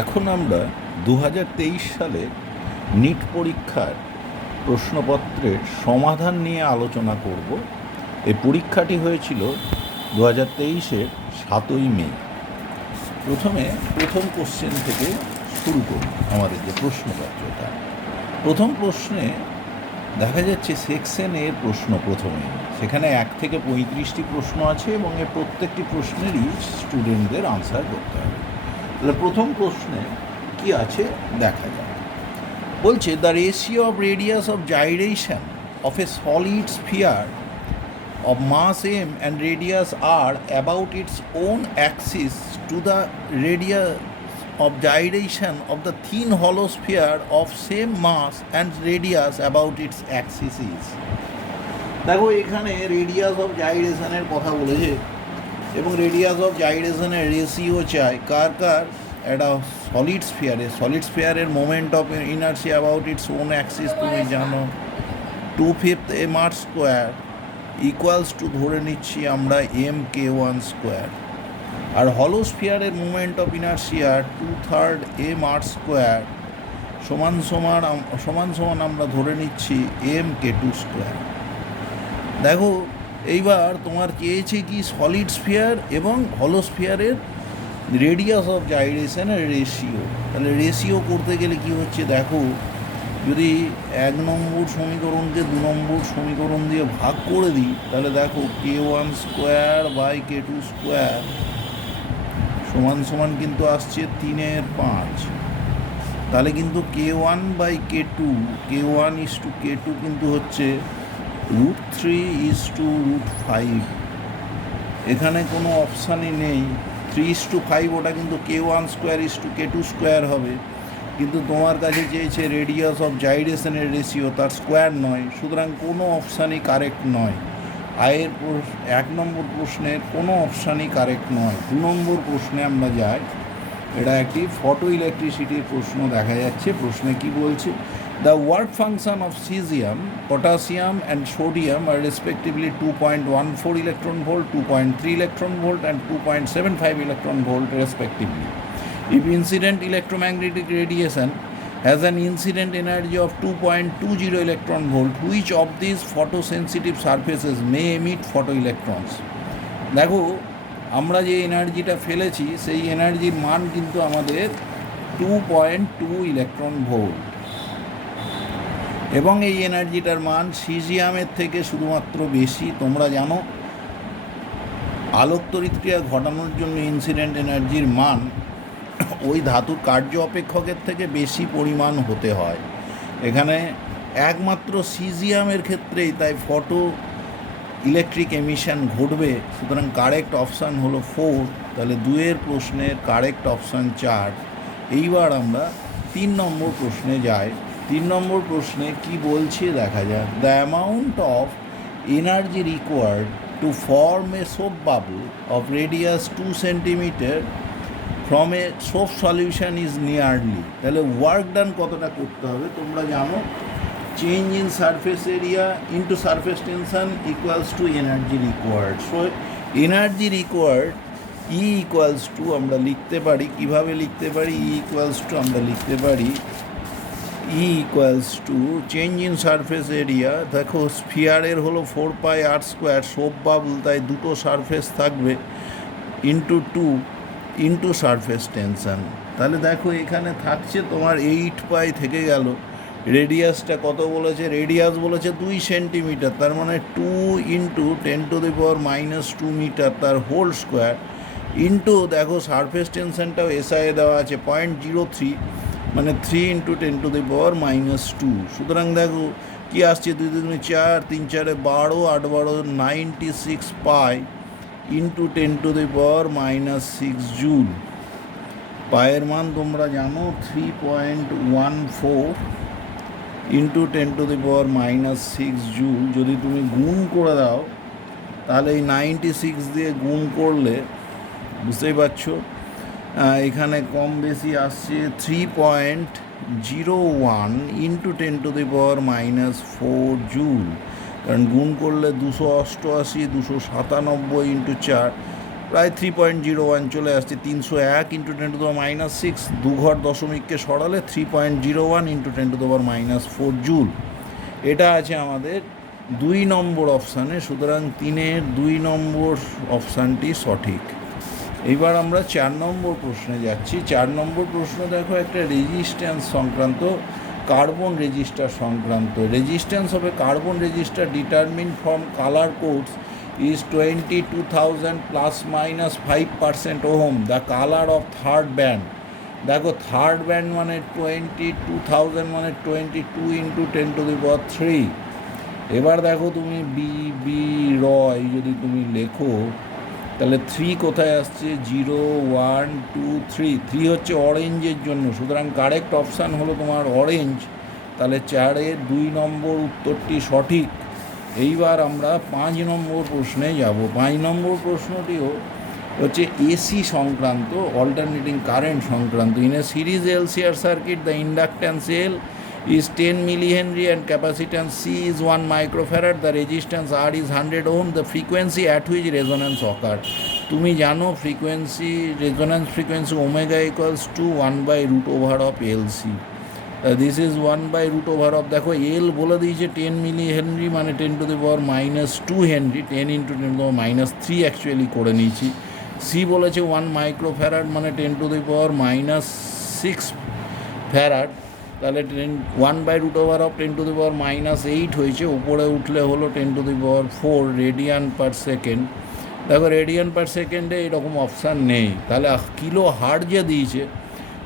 এখন আমরা 2023 সালে নিট পরীক্ষার প্রশ্নপত্রের সমাধান নিয়ে আলোচনা করব। এই পরীক্ষাটি হয়েছিল 2023-এর 7ই মে। প্রথম কোশ্চেন থেকে শুরু করি আমাদের যে প্রশ্নপত্রটা। প্রথম প্রশ্নে দেখা যাচ্ছে সেকশন এর প্রশ্ন প্রথমে, সেখানে 1 থেকে 35টি প্রশ্ন আছে এবং এর প্রত্যেকটি প্রশ্নেরই স্টুডেন্টদের আনসার করতে হবে। তাহলে প্রথম প্রশ্নে কি আছে দেখা যাক। বলছে the ratio of radius of gyration of A solid sphere of mass m and radius r about its own axis to the radius of gyration of the thin hollow sphere of same mass and radius about its axis is। দেখো এখানে radius of জাইরেশনের কথা বলেছে এবং radius of জাইরেশনের ratio চাই কার একটা solid স্ফিয়ারের moment of inertia about its own axis তুমি জানো 2/5 mr² ইকুয়ালস টু ধরে নিচ্ছি আমরা mk1², আর হলো স্ফিয়ারের মুভমেন্ট অফ ইনার্শিয়া 2/3 mr² সমান আমরা ধরে নিচ্ছি mk2²। দেখো এইবার তোমার চেয়েছে কি সলিড স্ফিয়ার এবং হলো স্ফিয়ারের রেডিয়াস অফ জাইরেশনের রেশিও। তাহলে রেশিও করতে গেলে কি হচ্ছে দেখো, যদি 1 নম্বর সমীকরণকে 2 নম্বর সমীকরণ দিয়ে ভাগ করে দিই তাহলে দেখো k1²/k2² সমান কিন্তু আসছে 3/5। তাহলে কিন্তু k1/k2 k1:k2 কিন্তু হচ্ছে √3:5। এখানে কোনো অপশানই নেই 3:5, ওটা কিন্তু k1² হবে, কিন্তু তোমার কাছে চেয়েছে রেডিয়াস অফ জাইরেশনের রেশিও, তার স্কোয়ার নয়, সুতরাং কোনো অপশানই কারেক্ট নয়। 1 নম্বর প্রশ্নের কোনো অপশানই কারেক্ট নয়। 2 নম্বর প্রশ্নে আমরা যাই। এটা একটি ফটো ইলেকট্রিসিটির প্রশ্ন দেখা যাচ্ছে। প্রশ্নে কি বলছে, the work function of caesium, potassium and sodium are respectively 2.14 electron volt, 2.3 electron volt and 2.75 electron volt respectively. If incident electromagnetic radiation has an incident energy of 2.20 electron volt, which of these photosensitive surfaces may emit photoelectrons? দেখো আমরা যে এনার্জিটা ফেলেছি সেই এনার্জির মান কিন্তু আমাদের 2.2 ইলেকট্রন ভোল্ট, এবং এই এনার্জিটার মান সিজিয়ামের থেকে শুধুমাত্র বেশি। তোমরা জানো আলোক তড়িৎক্রিয়া ঘটানোর জন্য ইনসিডেন্ট এনার্জির মান ওই ধাতুর কার্য অপেক্ষকের থেকে বেশি পরিমাণ হতে হয়। এখানে একমাত্র সিজিয়ামের ক্ষেত্রেই তাই ফটো ইলেকট্রিক এমিশন ঘটবে, সুতরাং কারেক্ট অপশান হলো 4। তাহলে 2 প্রশ্নের কারেক্ট অপশান 4। এইবার আমরা 3 নম্বর প্রশ্নে যাই। 3 নম্বর প্রশ্নে কি বলছে দেখা যাক। The amount of energy required to form A soap bubble of radius 2 centimetre from a soap solution is nearly. তাহলে ওয়ার্ক ডান কতটা করতে হবে তোমরা জানো, change in surface area into surface tension equals to energy required. So energy required E equals to আমরা লিখতে পারি, কীভাবে লিখতে পারি, আমরা লিখতে পারি ই equals to change in surface area. দেখো স্ফিয়ারের হলো 4πr², সোপ বাবল তাই 2টো সারফেস থাকবে, ইন্টু 2 ইন্টু সারফেস টেনশন। তাহলে দেখো এখানে থাকছে তোমার 8π থেকে গেল। রেডিয়াসটা কত বলেছে, রেডিয়াস বলেছে 2 সেন্টিমিটার, তার মানে 2 × 10⁻² মিটার তার হোল স্কোয়ার, ইন্টু দেখো সারফেস টেনশনটাও এসআইয়ে দেওয়া আছে 0.03, মানে 3 × 10⁻²। সুতরাং দেখো কি আসছে, 2 × 2 = 4, 3 × 4 = 12, 8 × 12 = 96π ইন্টু 10⁻6 জুল। পায়ের মান তোমরা জানো 3.14 ইন্টু 10⁻6 জুল। যদি তুমি গুণ করে দাও তাহলে এই 96 দিয়ে গুণ করলে বুঝতেই পারছো এখানে কম বেশি আসছে 3.01 ইন্টু 10⁻4 জুল, কারণ গুণ করলে 288, 297 ইন্টু 4 প্রায় 3.01 চলে আসছে। 301 ইন্টু 10⁻⁻6, 2 ঘর দশমিককে সরালে 3.01 ইন্টু 10⁻⁻4 জুল। এটা আছে আমাদের 2 নম্বর অপশানে, সুতরাং 3-এর 2 নম্বর অপশানটি সঠিক। এইবার আমরা 4 নম্বর প্রশ্নে যাচ্ছি। 4 নম্বর প্রশ্ন দেখো, একটা রেজিস্ট্যান্স সংক্রান্ত, কার্বন রেজিস্টার সংক্রান্ত। Resistance of A carbon register determine from colour codes is 22,000 ±5% ohm. The colour of third band, দেখো থার্ড ব্যান্ড মানে 22,000 মানে 22 ইন্টু 10⁻3। এবার দেখো তুমি বি রয় যদি তুমি লেখো, তাহলে 3 কোথায় আসছে? 0 1 2 3। 3 হচ্ছে অরেঞ্জের জন্য, সুতরাং কারেক্ট অপশান হলো তোমার অরেঞ্জ। তাহলে 4-এর 2 নম্বর উত্তরটি সঠিক। এইবার আমরা 5 নম্বর প্রশ্নে যাব। 5 নম্বর প্রশ্নটিও হচ্ছে এসি সংক্রান্ত, অল্টারনেটিং কারেন্ট সংক্রান্ত। In a series LCR circuit the inductance L is 10 millihenry and capacitance C is 1 microfarad. The resistance R is 100 ohm. The frequency at which resonance occur. তুমি জানো frequency, resonance frequency omega equals to 1/√ওভার of LC। This is 1/√ওভার of, দেখো L বলে দিয়েছে 10 মিলি Henry মানে 10⁻⁻2 Henry, 10 into 10⁻³ actually করে নিয়েছি। সি বলেছে 1 মাইক্রোফ্যারাড মানে 10⁻⁻6 ফ্যারাড। তাহলে 1/√ওভার অফ 10⁻⁻8 হয়েছে, উপরে উঠলে হলো 10⁻4 রেডিয়ান পার সেকেন্ড। দেখো রেডিয়ান পার সেকেন্ডে এরকম অপশান নেই, তাহলে কিলো হার্টজে দিয়েছে,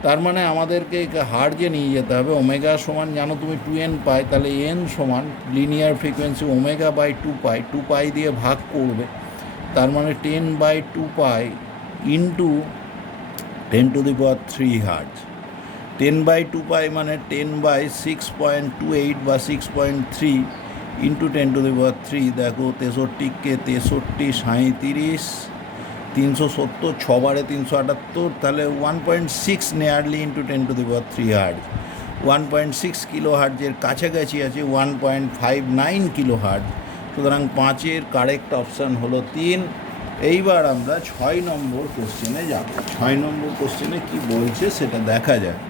তার মানে আমাদেরকে হার্টজে নিয়ে যেতে হবে। ওমেগা সমান জানো তুমি 2n পাই, তাহলে n সমান লিনিয়ার ফ্রিকোয়েন্সি ওমেগা/2π, 2π দিয়ে ভাগ করবে, তার মানে 10/2π ইন্টু 10⁻³ হার্টজ। 10/2π মানে 10/6.28 বা 6.3 ইন্টু 10⁻3। দেখো 63কে 63, 37, 370, 6 378, তাহলে 1.6 নিয়ারলি ইন্টু 10⁻³ হার্জ। 1.6 কিলো হার্জের কাছাকাছি আছে 1.59 কিলো হার্জ। সুতরাং 5-এর কারেক্ট অপশান হলো 3। এইবার আমরা 6 নম্বর কোশ্চেনে যাব। 6 নম্বর কোশ্চেনে কি বলছে সেটা দেখা যায়।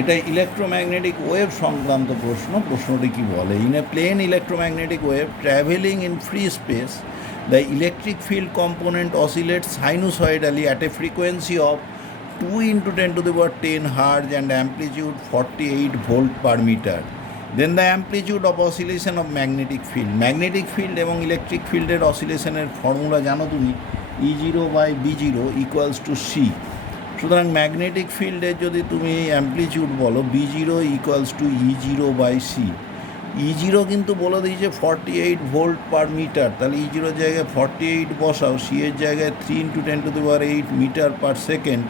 এটা ইলেকট্রোম্যাগনেটিক ওয়েভ সংক্রান্ত প্রশ্ন। প্রশ্নটি কি বলে? In a plane electromagnetic wave travelling in free space, the electric field component oscillates sinusoidally at a frequency of 2 into 10⁻10 hertz and amplitude 48 volt per metre. Then the amplitude of oscillation of magnetic field. Magnetic field এবং electric ফিল্ডের অসিলেশনের formula জানো তুমি, E0/B0 equals to C. সুতরাং magnetic ফিল্ডের যদি তুমি amplitude বলো, B0 equals to E0/C। E0 কিন্তু বলে দিয়েছে 48 ভোল্ট পার মিটার, তাহলে E0 জায়গায় 48 বসাও, C এর জায়গায় 3 ইন্টু 10⁸ মিটার পার সেকেন্ড,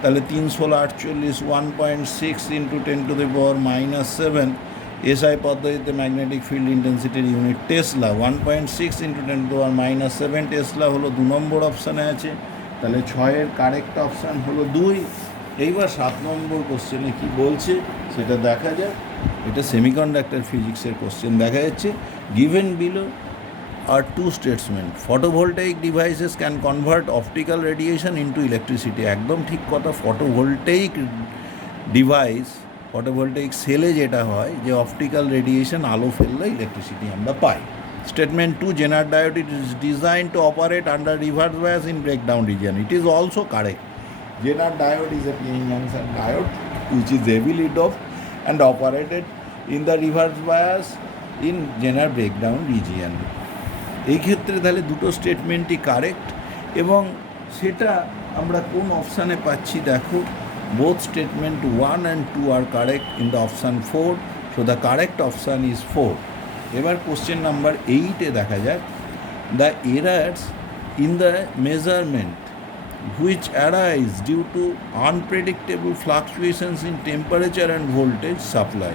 তাহলে 3 × 16 = 1.6 ইন্টু 10⁻⁻7। এসআই পদ্ধতিতে ম্যাগনেটিক ফিল্ড ইন্টেন্সিটির ইউনিট টেসলা। 1.6 ইন্টু 10⁻⁷ টেসলা হলো 2 নম্বর অপশানে আছে, তাহলে 6-এর কারেক্ট অপশান হলো 2। এইবার 7 নম্বর কোশ্চেনে কি বলছে সেটা দেখা যায়। এটা সেমিকন্ডাক্টর ফিজিক্সের কোশ্চেন। দেখা যাচ্ছে given below are 2 statements. Photovoltaic devices can convert optical radiation into electricity. একদম ঠিক কথা। ফটোভোল্টাইক ডিভাইস, ফটোভোল্টাইক সেলে যেটা হয় যে অপটিক্যাল রেডিয়েশন, আলো ফেললে ইলেকট্রিসিটি আমরা পাই। Statement 2, Jenner diode is designed to operate under reverse bias in breakdown region. It is also correct. Jenner diode is a PN junction diode which is heavily doped and operated in the reverse bias in Jenner breakdown region. এই ক্ষেত্রে তাহলে দুটো স্টেটমেন্টই correct, এবং সেটা আমরা কোন অপশানে পাচ্ছি দেখো, both statement 1 and 2 are correct in the option 4, so the correct option is 4. এবার কোশ্চেন নাম্বার 8-এ দেখা যাক, the errors in the measurement which arise due to unpredictable fluctuations in temperature and voltage supply.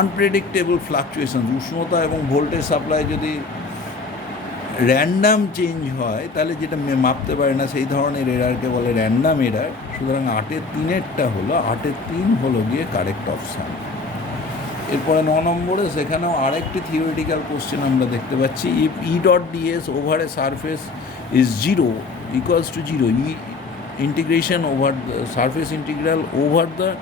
Unpredictable fluctuation, উষ্ণতা এবং voltage supply যদি random change হয় তাহলে যেটা মাপতে পারে না সেই ধরনের এরারকে বলে র্যান্ডাম এরার। সুতরাং 8-এর 3-এরটা হলো, 8-এর 3 হলো গিয়ে কারেক্ট অপশান। এরপরে 9 নম্বরে সেখানেও আরেকটি থিওরিটিক্যাল কোশ্চেন আমরা দেখতে পাচ্ছি। If E.ds over a surface is 0 equals to 0, integration over the surface integral over the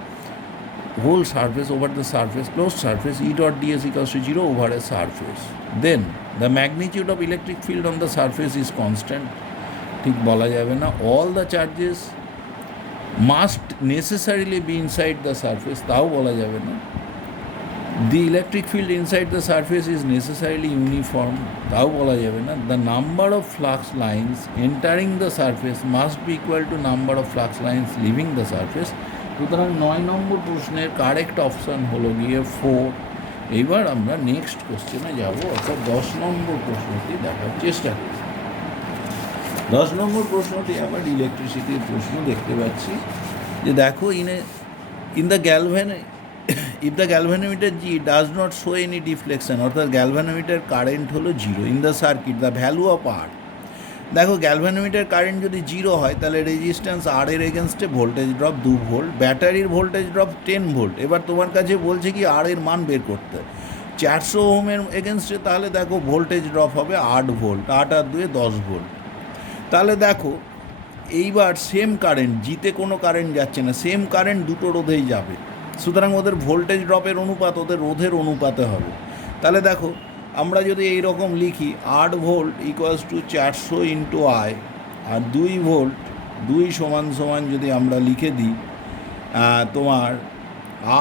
whole surface over the surface closed surface E dot ds equals to 0 over a surface, then the magnitude of electric field on the surface is constant. ঠিক বলা যাবে না all the charges must necessarily be inside the surface, তাও বলা যাবে না the electric field inside the surface is necessarily uniform, তাও বলা যাবে না the number of flux lines entering the surface must be equal to number of flux lines leaving the surface. সুতরাং 9 নম্বর প্রশ্নের কারেক্ট অপশান হলো গিয়ে 4. এইবার আমরা নেক্সট কোশ্চেনে যাব, অর্থাৎ 10 নম্বর প্রশ্নটি দেখার চেষ্টা করি। 10 নম্বর প্রশ্নটি আবার ইলেকট্রিসিটির প্রশ্ন দেখতে পাচ্ছি যে দেখো in the if the galvanometer G does not show any deflection, অর্থাৎ গ্যালভানোমিটার কারেন্ট হলো 0 in the circuit, the value of R. দেখো গ্যালভানোমিটার কারেন্ট যদি 0 হয় তাহলে রেজিস্ট্যান্স আর এর এগেনস্টে ভোল্টেজ ড্রপ 2 ভোল্ট, ব্যাটারির ভোল্টেজ ড্রপ 10 ভোল্ট। এবার তোমার কাছে বলছে কি আর এর মান বের করতে, 400 ওহমের এগেনস্টে তাহলে দেখো ভোল্টেজ ড্রপ হবে 8 ভোল্ট, 8 আর 2 10 ভোল্ট। তাহলে দেখো এইবার সেম কারেন্ট, জিতে কোনো কারেন্ট যাচ্ছে না, সেম কারেন্ট দুটো রোধেই যাবে, সুতরাং ওদের ভোল্টেজ ড্রপের অনুপাত ওদের রোধের অনুপাতে হবে। তাহলে দেখো আমরা যদি এই রকম লিখি 8 volt equals to 400 into I, আর 2 ভোল্ট 2 সমান সমান যদি আমরা লিখে দিই তোমার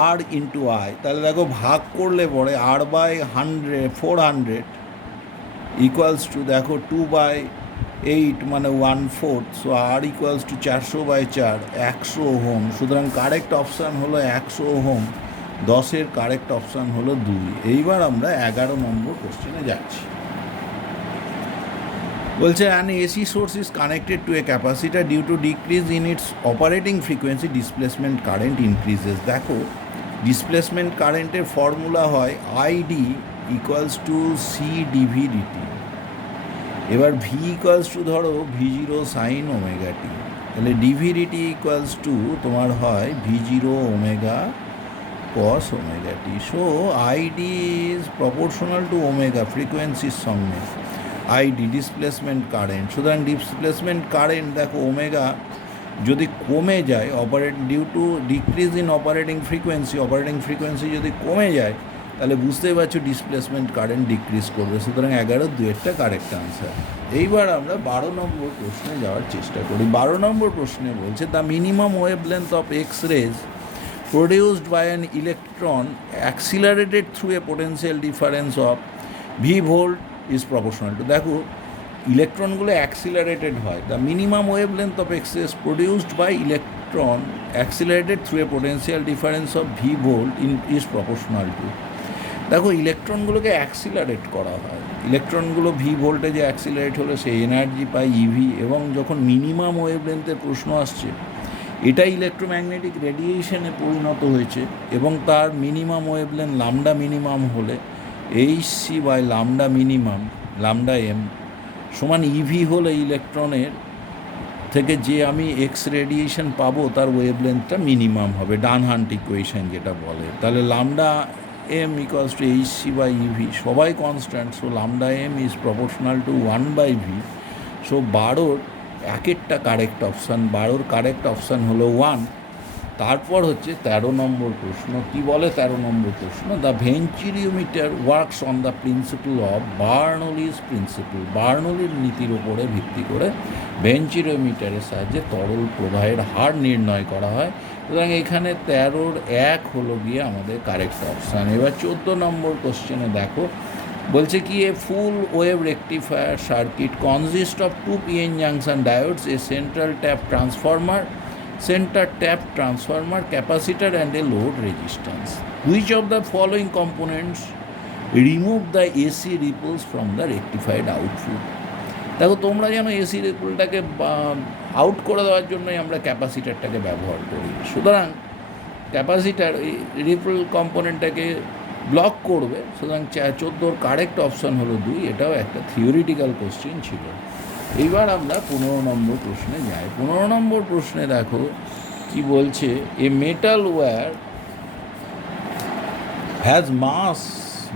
আর ইন্টু আই, তাহলে দেখো ভাগ করলে পরে আর বাই 400 ইকুয়ালস টু দেখো 2/8 মানে 1/4, so R equals to 400/4 100 ohm. সুতরাং কারেক্ট অপশান হলো 100 ওহম, 10-এর কারেক্ট অপশান হলো 2। এইবার আমরা 11 নম্বর কোশ্চেনে যাচ্ছি। বলছে an AC source is connected to a capacitor due to decrease in its operating frequency, displacement current increases. দেখো ডিসপ্লেসমেন্ট কারেন্টের ফর্মুলা হয় ID equals to C dv dt. এবার ভি ইকুয়ালস টু ধরো V0 সাইন ওমেগা টি, তাহলে DV DT equals to তোমার হয় V0 omega cos omega T. So ID is proportional to omega ফ্রিকোয়েন্সির সঙ্গে, আইডি ডিসপ্লেসমেন্ট কারেন্ট। সুতরাং displacement current দেখো omega যদি কমে যায় due to decrease in operating frequency যদি কমে যায় তাহলে বুঝতেই পারছো ডিসপ্লেসমেন্ট কারেন্ট ডিক্রিজ করবে। সুতরাং 11-2-টা কারেক্ট আনসার। এইবার আমরা 12 নম্বর প্রশ্নে যাওয়ার চেষ্টা করি। 12 নম্বর প্রশ্নে বলছে the minimum wave length of X rays produced by an electron accelerated through a potential difference of v volt is proportional to, দেখো ইলেকট্রনগুলো অ্যাক্সিলারেটেড হয়, the minimum wave length of X rays produced by electron accelerated through a potential difference of V volt is proportional to. দেখো ইলেকট্রনগুলোকে accelerate করা হয়, ইলেকট্রনগুলো V ভোল্টেজে accelerate হলে সেই এনার্জি পায় ইভি, এবং যখন মিনিমাম ওয়েভ লেন্থের প্রশ্ন আসছে এটা ইলেকট্রোম্যাগনেটিক রেডিয়েশনে পরিণত হয়েছে, এবং তার মিনিমাম ওয়েভলেন্থ লামডা মিনিমাম হলে HC by lambda minimum lambda M সমান ইভি হলে ইলেকট্রনের থেকে যে আমি এক্স রেডিয়েশন পাবো তার ওয়েভলেন্থটা মিনিমাম হবে, ডানহান্ট ইকুয়েশন যেটা বলে। তাহলে lambda M equals to HC by EV, সবাই constant, so lambda M is proportional to 1/v। So 12-র একটা কারেক্ট অপশান, 12-র কারেক্ট অপশান হলো 1। তারপর হচ্ছে 13 নম্বর প্রশ্ন। কি বলে 13 নম্বর প্রশ্ন, the venturimeter works on the principle of Bernoulli's principle. বার্নৌলির নীতির উপরে ভিত্তি করে ভেঞ্চুরিওমিটারের সাহায্যে তরল প্রবাহের হার নির্ণয় করা হয়। সুতরাং এখানে 13-র 1 হলো গিয়ে আমাদের কারেক্ট অপশান। এবার 14 নম্বর কোশ্চেনে দেখো বলছে কি a full wave rectifier circuit consist of 2 PN junction diodes, a central tap transformer, capacitor and a load resistance. Which of the following components remove the AC ripples from the rectified output. দেখো তোমরা যেন AC রিপলটাকে out করে দেওয়ার জন্যই আমরা ক্যাপাসিটারটাকে ব্যবহার করি। সুতরাং ক্যাপাসিটার রিপল কম্পোনেন্টটাকে ব্লক করবে। সুতরাং 14-র কারেক্ট অপশান হলো 2। এটাও একটা থিওরিটিক্যাল কোশ্চেন ছিল। এইবার আমরা 15 নম্বর প্রশ্নে যাই। 15 নম্বর প্রশ্নে দেখো কি বলছে, a metal wire has mass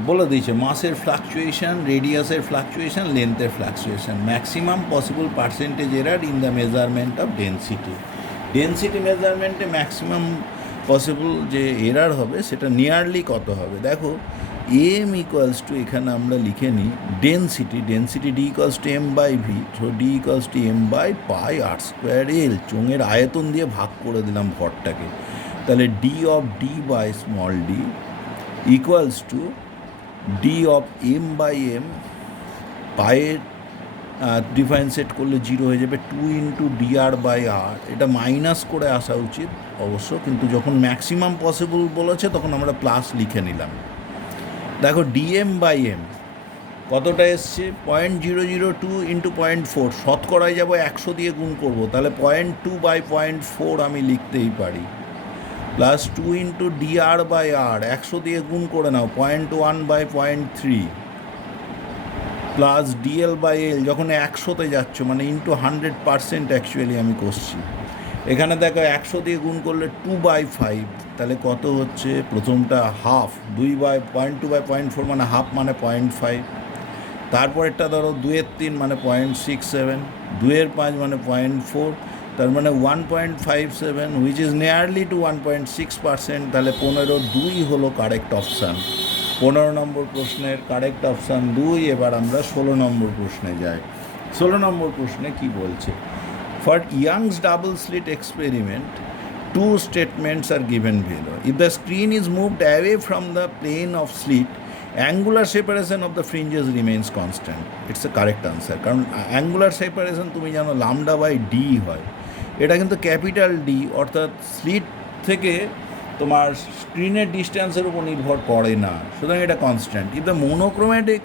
বলে দিয়েছে মাসের ফ্লাকচুয়েশন, রেডিয়াসের ফ্লাকচুয়েশন, লেন্থের fluctuation, maximum possible percentage error in the measurement of density. Density মেজারমেন্টে ম্যাক্সিমাম পসিবল যে এরার হবে সেটা নিয়ারলি কত হবে। দেখো এম ইকুয়ালস টু, এখানে আমরা লিখে নিই density, D equals to M by V, so D equals to M by pi R square L, চোঙের আয়তন দিয়ে ভাগ করে দিলাম ভরটাকে, তাহলে D of D by small D equals to D of M by M, পায়ের ডিফারেন্সিয়েট করলে 0 হয়ে যাবে, 2 into D R by R, এটা মাইনাস করে আসা উচিত অবশ্য, কিন্তু যখন ম্যাক্সিমাম পসিবল বলেছে তখন আমরা প্লাস লিখে নিলাম। দেখো ডিএম বাই এম কতটা এসছে, 0.002 ইন্টু 0.4, শতকরায় যাবো 100 দিয়ে গুণ করবো, তাহলে 0.2 বাই 0.4 আমি লিখতেই পারি, plus 2 into D R by R, 100 দিয়ে গুণ করে নাও, 0.1 by 0.3, plus DL by L, যখন 100তে যাচ্ছ মানে ইন্টু 100% অ্যাকচুয়ালি আমি করছি, এখানে দেখো 100 দিয়ে গুণ করলে 2/5, তাহলে কত হচ্ছে, প্রথমটা হাফ, 2/0.2 বাই 0.4 মানে হাফ মানে 0.5, তারপরেরটা ধরো 2/3 মানে 0.67, 2/5 মানে 0.4, তার মানে 1.57, হুইচ ইজ নিয়ারলি টু 1.6%, তাহলে 15/2 হলো কারেক্ট অপশান। 15 নম্বর প্রশ্নের কারেক্ট অপশান 2। এবার আমরা 16 নম্বর প্রশ্নে যাই। 16 নম্বর প্রশ্নে কি বলছে, for youngs double slit experiment, two statements are given below. If the screen is moved away from the plane of slit, angular separation of the fringes remains constant. It's a correct answer. কারণ angular separation তুমি জানো lambda by d হয়, এটা কিন্তু capital D, অর্থাৎ slit থেকে তোমার স্ক্রিনের ডিস্টেন্সের উপর নির্ভর করে না, সুতরাং এটা constant. If the monochromatic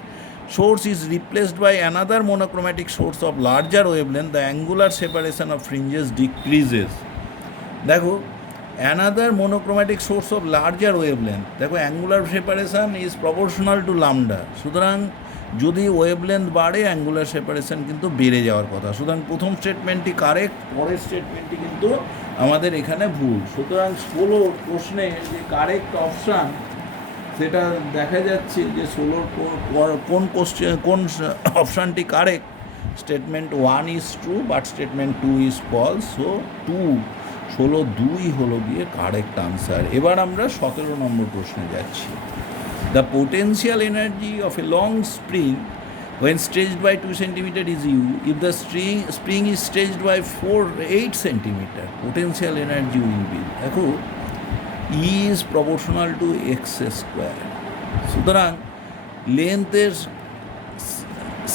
source is replaced by another monochromatic source of larger wavelength, the angular separation of fringes decreases. দেখো another monochromatic source of larger wavelength, দেখো angular separation is proportional to lambda, সুতরাং যদি wavelength বাড়ে angular separation কিন্তু বেড়ে যাওয়ার কথা, সুতরাং প্রথম স্টেটমেন্টটি কারেক্ট, পরের স্টেটমেন্টটি কিন্তু আমাদের এখানে ভুল। সুতরাং 16 প্রশ্নে যে কারেক্ট অপশান সেটা দেখা যাচ্ছে যে 16 কোন অপশানটি correct, statement 1 is true but statement 2 is false, so 2 হলো গিয়ে কারেক্ট আনসার। এবার আমরা 17 নম্বর প্রশ্নে যাচ্ছি। The potential energy of a long spring when stretched by 2 cm is U, if the spring is stretched by 8 cm, potential energy will be, দেখো E is proportional to x square, সুতরাং লেন্থের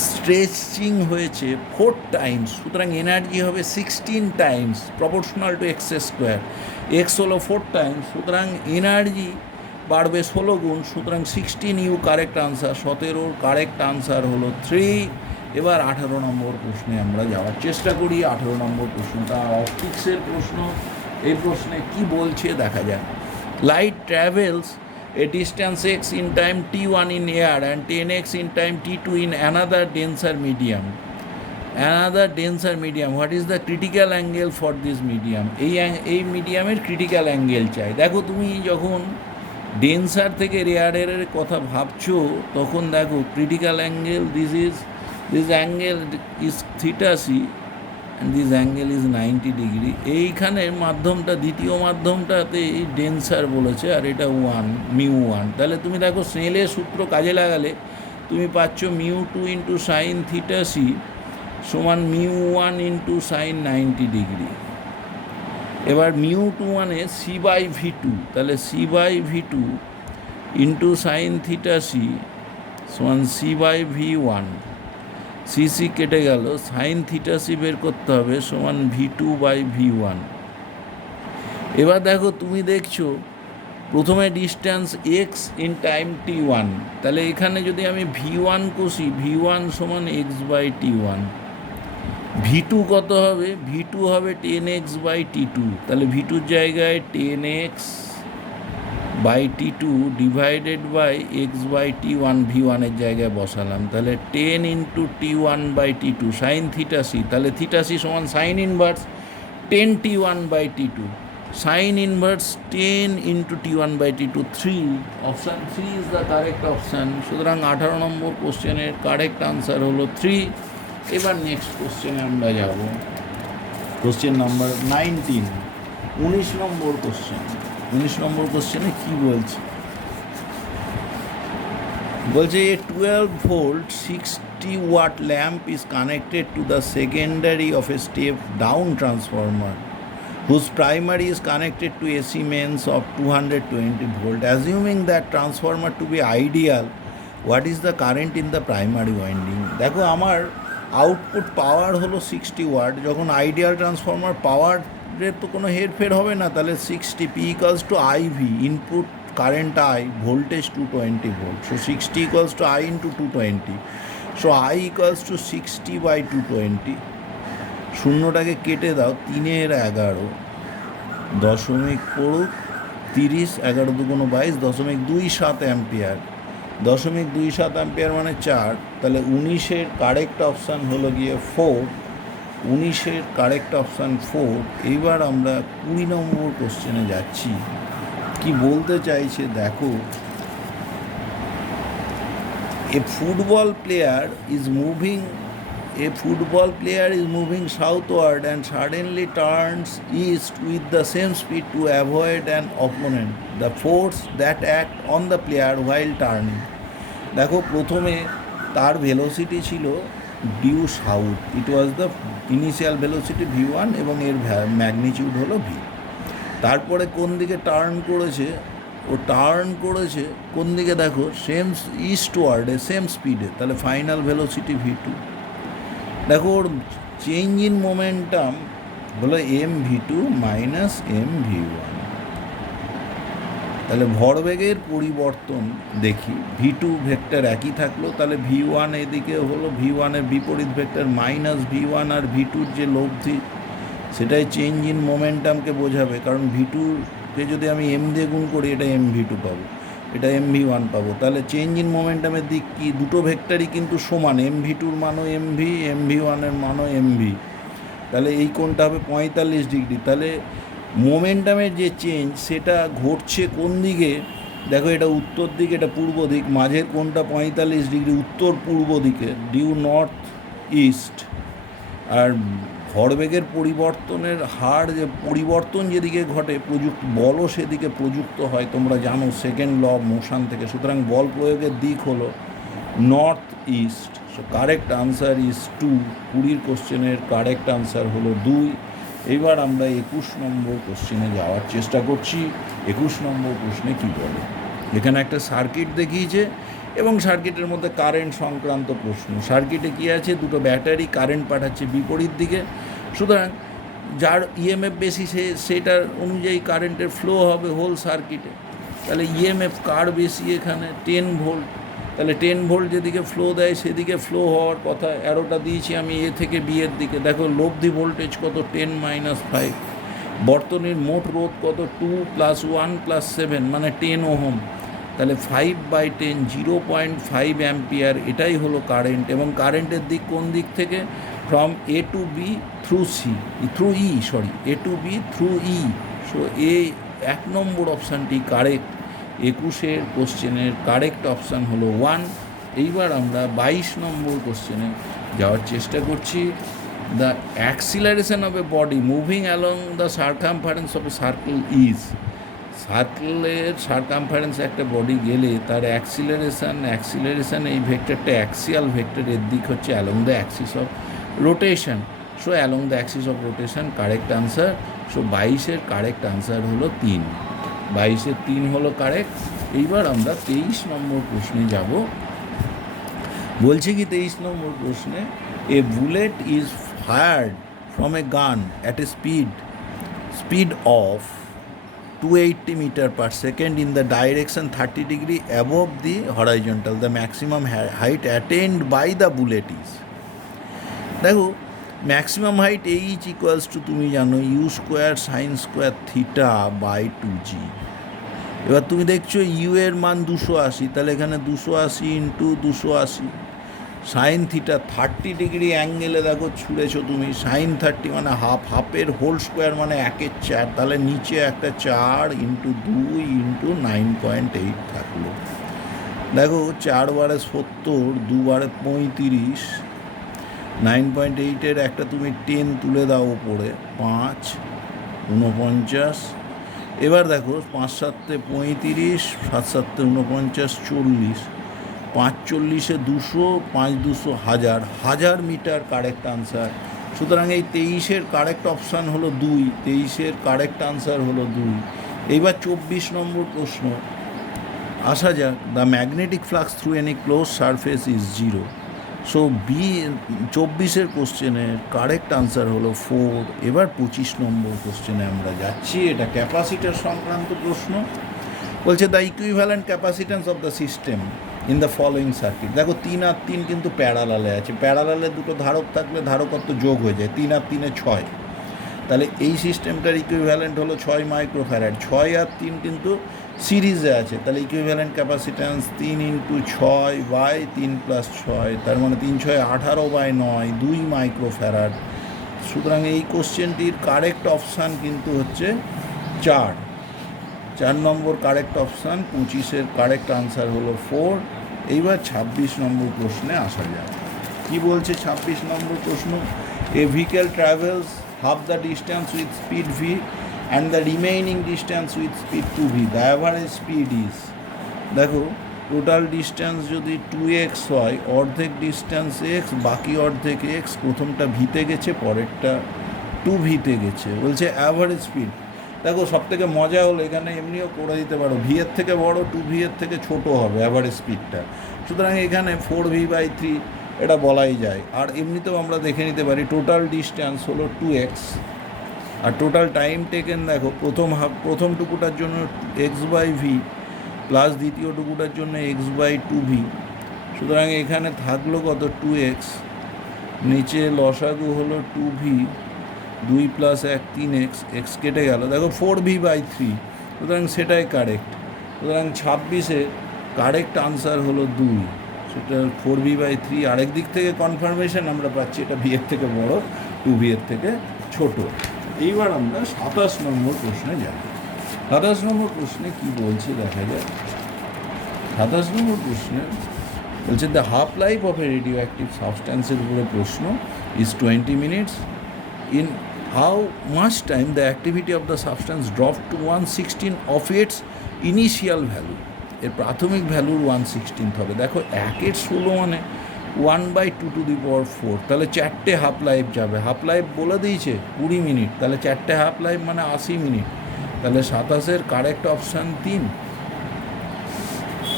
stretching হয়েছে 4 Times, সুতরাং energy হবে 16 Times proportional to x square, x হলো 4 Times, সুতরাং energy বাড়বে 16 গুণ, সুতরাং 16 you correct answer. 17 correct answer হলো 3। এবার 18 নম্বর প্রশ্নে আমরা যাওয়ার চেষ্টা করি। 18 নম্বর প্রশ্নটা অপটিক্সের প্রশ্ন, এই প্রশ্নে কি বলছে দেখা যাক। Light travels a distance x in time t1 in air and 10x in time t2 in another denser medium. What is the critical angle for this medium? এই মিডিয়ামের ক্রিটিক্যাল অ্যাঙ্গেল চাই। দেখো তুমি যখন ডেন্সার থেকে রেয়ারের কথা ভাবছো তখন দেখো critical angle, this angle is theta C and this angle is 90 degree. এইখানের মাধ্যমটা, দ্বিতীয় মাধ্যমটাতে এই ডেন্সার বলেছে আর এটা 1 μ1, তাহলে তুমি দেখো স্নেলের সূত্র কাজে লাগালে তুমি পাচ্ছ μ2 ইন্টু সাইন থিটা সি সমান μ1 ইন্টু সাইন 90 ডিগ্রি। এবার μ2 মানে সি বাই ভি2, তাহলে C by V two into sine theta C সমান সি বাই ভি1, সি কেটে গেল, সাইন থিটা সি বের করতে হবে সমান ভি2 বাই ভি1। এবার দেখো তুমি দেখছো প্রথমে distance x in time t1, তাহলে এখানে যদি আমি ভি1 কষি, ভি1 সমান এক্স বাই t1, ভি2 কত হবে, ভি2 হবে 10x বাই t2, তাহলে ভি2র জায়গায় 10x by t2 divided by X by t1, ভি1-এর জায়গায় বসালাম, তাহলে 10 into t1 by t2 sine theta C, তাহলে থিটা সি সমান sine inverse 10 t1 by t2, Sin inverse 10 into T1 by T2 3. Option 3 is the correct option. সুতরাং 18 নম্বর কোশ্চেনের correct answer হলো 3. এবার নেক্সট কোশ্চেনে আমরা যাব, কোশ্চেন নাম্বার 19, 19 নম্বর কোশ্চেন। 19 নম্বর কোশ্চেনে কী বলছে? বলছে a 12 volt 60 watt lamp is connected to the secondary of a step down transformer whose primary is connected to AC mains of 220 volt. Assuming that transformer to be ideal, what is the current in the primary winding? দেখো আমার output পাওয়ার হলো 60 watt, যখন ideal transformer পাওয়ারের তো কোনো হেরফের হবে না, তাহলে 60 P equals to IV, input current I, voltage 220 volt, so 60 equals to I into 220, so I equals to 60 by 220. শূন্যটাকে কেটে দাও, 3 11 দশমিক পড়ুক 30, 11 দুগুণ 22, 0.27 অ্যাম্পিয়ার, 0.27 অ্যাম্পিয়ার মানে 4, তাহলে 19-এর কারেক্ট অপশান হলো গিয়ে 4, 19-এর কারেক্ট অপশান 4. এইবার আমরা 20 নম্বর কোশ্চেনে যাচ্ছি। কি বলতে চাইছে দেখো, a football player is moving southward and suddenly turns east with the same speed to avoid an opponent. The force that act on the player while turning. দেখো প্রথমে তার ভেলোসিটি ছিল due south, it was the initial velocity v1 এবং এর magnitude হলো v। তারপরে কোন দিকে টার্ন করেছে? ও টার্ন করেছে কোন দিকে দেখো, সেম ইস্টওয়ার্ডে, সেম স্পিডে, তাহলে ফাইনাল ভেলোসিটি v2। দেখো ওর চেঞ্জ ইন মোমেন্টাম হলো mv2 মাইনাস mv1, তাহলে ভরবেগের পরিবর্তন দেখি, v2 ভেক্টর একই থাকলো, তাহলে v1 এদিকে হলো v1-এর বিপরীত ভেক্টর মাইনাস v1, আর v2-র যে লব্ধি সেটাই চেঞ্জ ইন মোমেন্টামকে বোঝাবে, কারণ v2-কে যদি আমি m দিয়ে গুণ করি এটা mv2 পাবো, এটা mv1 পাবো, তাহলে চেঞ্জ ইন মোমেন্টামের দিক কি, দুটো ভেক্টরই কিন্তু সমান, mv2-র মানও mv, mv1-এর মানও mv, তাহলে এই কোণটা হবে 45 ডিগ্রি। তাহলে মোমেন্টামের যে চেঞ্জ সেটা ঘটছে কোন দিকে, দেখো এটা উত্তর দিকে, এটা পূর্ব দিক, মাঝের কোণটা 45 ডিগ্রি উত্তর পূর্ব দিকে, ডিউ নর্থ ইস্ট। আর ভরবেগের পরিবর্তনের হার, যে পরিবর্তন যেদিকে ঘটে বলও সেদিকে প্রযুক্ত হয়, তোমরা জানো সেকেন্ড ল অফ মোশন থেকে। সুতরাং বল প্রয়োগের দিক হলো north east. So correct answer is 2। 20 কোশ্চেনের কারেক্ট আনসার হলো 2। এইবার আমরা 21 নম্বর কোশ্চেনে যাওয়ার চেষ্টা করছি। 21 নম্বর প্রশ্নে কী বলে, এখানে একটা সার্কিট দেখিয়েছে এবং সার্কিটের মধ্যে কারেন্ট সংক্রান্ত প্রশ্ন। সার্কিটে কী আছে, দুটো ব্যাটারি কারেন্ট পাঠাচ্ছে বিপরীত দিকে, সুতরাং যার ইএমএফ বেশি সেটার অনুযায়ী কারেন্টের ফ্লো হবে হোল সার্কিটে। তাহলে ইএমএফ কার বেশি, এখানে 10 ভোল্ট, তাহলে 10 ভোল্ট যেদিকে ফ্লো দেয় সেদিকে ফ্লো হওয়ার কথা। অ্যারোটা দিয়েছি আমি এ থেকে বি এর দিকে, দেখো লব্ধি ভোল্টেজ কত 10 - 5, বর্তনীর মোট রোধ কত 2 + 1 + 7 মানে 10 ওহম, তাহলে 5/10 0.5 অ্যাম্পিয়ার, এটাই হলো কারেন্ট। এবং কারেন্টের দিক কোন দিক থেকে, from A to B through A to B through E. So এ 1 নম্বর অপশানটি কারেক্ট। 21-এর কোশ্চেনের কারেক্ট অপশান হলো 1। এইবার আমরা 22 নম্বর কোশ্চেনে যাওয়ার চেষ্টা করছি। The acceleration of A body moving along the circumference of A circle is. সার্কেলের সার্কামফারেন্স একটা বডি গেলে তার অ্যাক্সিলারেশন এই ভেক্টরটা অ্যাক্সিয়াল ভেক্টর, এর দিক হচ্ছে along the axis of rotation. So along the axis of rotation correct answer. So 22-এর correct answer হলো 3। 22-এর 3 হলো কারেক্ট। এইবার আমরা 23 নম্বর প্রশ্নে যাব। বলছি কি 23 নম্বর প্রশ্নে, a bullet is fired from a gun at a speed of 280 m/s in the direction 30 degree above the horizontal. The maximum height attained by the bullet is, দেখো maximum height H equals to, তুমি জানো u² sin² θ/2g। এবার তুমি দেখছো you এর মান 280, তাহলে এখানে 280 × 280, সাইন থিটা 30 ডিগ্রি অ্যাঙ্গেলে দেখো ছুঁড়েছো তুমি, সাইন 30 মানে হাফ, হাফের হোল স্কোয়ার মানে 1/4, তাহলে নিচে একটা 4 ইন্টু 2 ইন্টু 9.8 থাকলো। দেখো 4 বারে 70, 2 বারে 35, 9.8-এর একটা তুমি 10 তুলে দাও ওপরে, 5 49। এবার দেখো 5 7 35, 7 7 49, 40, 5 40-এ 200, 5 200 1000, 1000 মিটার কারেক্ট আনসার। সুতরাং এই 23-এর কারেক্ট অপশান হলো 2, 23-এর কারেক্ট আনসার হলো 2। এইবার 24 নম্বর প্রশ্ন আসা যাক। The magnetic flux through any close surface is 0। So 24-এর কোশ্চেনের কারেক্ট আনসার হলো 4। এবার 25 নম্বর কোশ্চেনে আমরা যাচ্ছি, এটা ক্যাপাসিটার সংক্রান্ত প্রশ্ন। বলছে the equivalent capacitance of the system in the following circuit. দেখো 3 আর 3 কিন্তু প্যারালালে আছে, প্যারালালে দুটো ধারক থাকলে ধারকত্ব যোগ হয়ে যায়, 3 আর 3-এ 6, তাহলে এই সিস্টেমটার ইকুইভ্যালেন্ট হলো 6 মাইক্রোফ্যারাড। 6 আর 3 কিন্তু সিরিজে আছে, তাহলে equivalent capacitance 3 into 6 by 3 plus 6, তার মানে 3 6 18 বাই 9, 2 মাইক্রোফ্যারাড। সুতরাং এই কোশ্চেনটির কারেক্ট অপশান কিন্তু হচ্ছে 4 নম্বর কারেক্ট অপশান। 25-এর কারেক্ট আনসার হলো 4। এইবার 26 নম্বর প্রশ্নে আসা যায়। কি বলছে 26 নম্বর প্রশ্ন? A vehicle travels half the distance with speed v and the remaining distance with speed 2v. The average speed is, দেখো টোটাল ডিস্ট্যান্স যদি 2x হয়, অর্ধেক ডিস্ট্যান্স x, বাকি অর্ধেক x, প্রথমটা ভিতে গেছে, পরেরটা 2vতে গেছে। বলছে অ্যাভারেজ স্পিড। দেখো সবথেকে মজা হলো এখানে এমনিও করে দিতে পারো, ভি এর থেকে বড়, 2v এর থেকে ছোট হবে অ্যাভারেজ স্পিডটা। সুতরাং এখানে 4v/3 এটা বলাই যায়। আর এমনিতেও আমরা দেখে নিতে পারি টোটাল ডিস্ট্যান্স হলো 2x, আর টোটাল টাইম টেকেন দেখো প্রথম টুকুটার জন্য x/v প্লাস দ্বিতীয় টুকুটার জন্য x/2v। সুতরাং এখানে থাকলো কত? 2x, নিচে লসাগু হলো 2v, 2 প্লাস 1 3x, x কেটে গেল, দেখো 4v/3। সুতরাং সেটাই কারেক্ট। সুতরাং 26-এ কারেক্ট আনসার হলো 2, সেটা 4v/3। আরেক দিক থেকে কনফার্মেশন আমরা পাচ্ছি এটা ভি এর থেকে বড়, 2v এর থেকে ছোট। এইবার আমরা 27 নম্বর প্রশ্নে যাই। 27 নম্বর প্রশ্নে কি বলছে দেখা যায়। 27 নম্বর প্রশ্নে বলছে the half life of a radioactive সাবস্ট্যান্সের উপরে প্রশ্ন is 20 minutes. In how much time the activity of the substance drop to 1/16 of its initial value. এর প্রাথমিক ভ্যালুর 1/16 হবে। দেখো 1/16 মানে 1/2⁴, তাহলে 4টে হাফ লাইফ যাবে। হাফ লাইফ বলে দিয়েছে 20 মিনিট, তাহলে 4টে হাফ লাইফ মানে 80 মিনিট, তাহলে 27-এর কারেক্ট অপশান 3।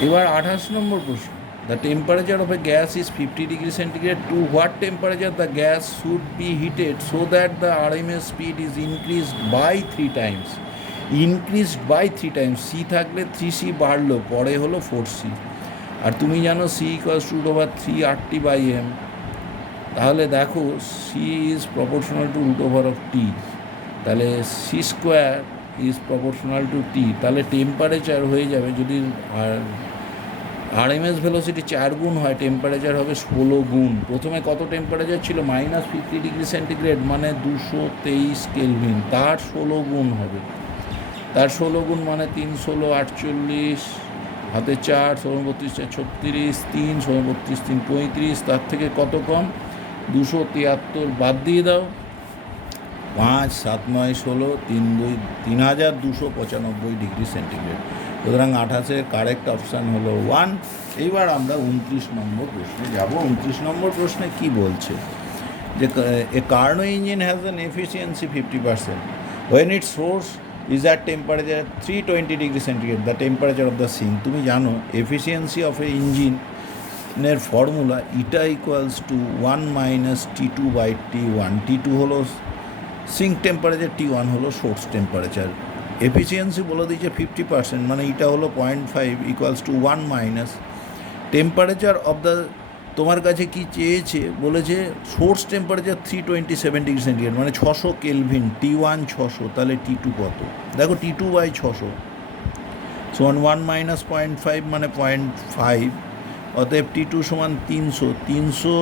এবার 28 নম্বর প্রশ্ন। The temperature of a gas is 50 degree centigrade. To what temperature the gas should be heated so that the RMS speed is increased by 3 times. Increased by 3 times, C থাকলে 3c বাড়লো, পরে হলো 4c। আর তুমি জানো c = √3 RT/m, তাহলে দেখো c is proportional two √t, তাহলে c² is proportional two t, তাহলে টেম্পারেচার হয়ে যাবে, যদি RMS ভেলোসিটি 4 গুণ হয়, টেম্পারেচার হবে 16 গুণ। প্রথমে কত টেম্পারেচার ছিল? -50 ডিগ্রি সেন্টিগ্রেড মানে 223 কেলভিন, তার 16 গুণ হবে। তার 16 গুণ মানে 3 16 48, হাতে 4 32 36, 3 32 3 35, তার থেকে কত কম? 273 বাদ দিয়ে দাও, 5 7 9 16, 3 2 3295 ডিগ্রি সেন্টিগ্রেড। সুতরাং 28-এর কারেক্ট অপশান হলো 1। এইবার আমরা 29 নম্বর প্রশ্নে যাব। 29 নম্বর প্রশ্নে কি বলছে যে a Carnot engine has an efficiency 50% when its source is at temperature 320 degree centigrade, the temperature of the sink. তুমি জানো এফিসিয়েন্সি অফ এ ইঞ্জিনের formula eta equals to 1 - T2/T1। T2 হলো সিঙ্ক টেম্পারেচার, T1 হলো সোর্স টেম্পারেচার। এফিসিয়েন্সি বলে দিয়েছে 50%, মানে এটা হলো 0.5 = 1 - টেম্পারেচার অফ দ্য, তোমার কাছে কি চেয়েছে? বলেছে সোর্স টেম্পারেচার 327 ডিগ্রি সেন্টিগ্রেড মানে 600 কেলভিন, T1 600, তাহলে T2 কত? দেখো T2/600 = 1 - 0.5 মানে 0.5, অতএব T2 সমান 300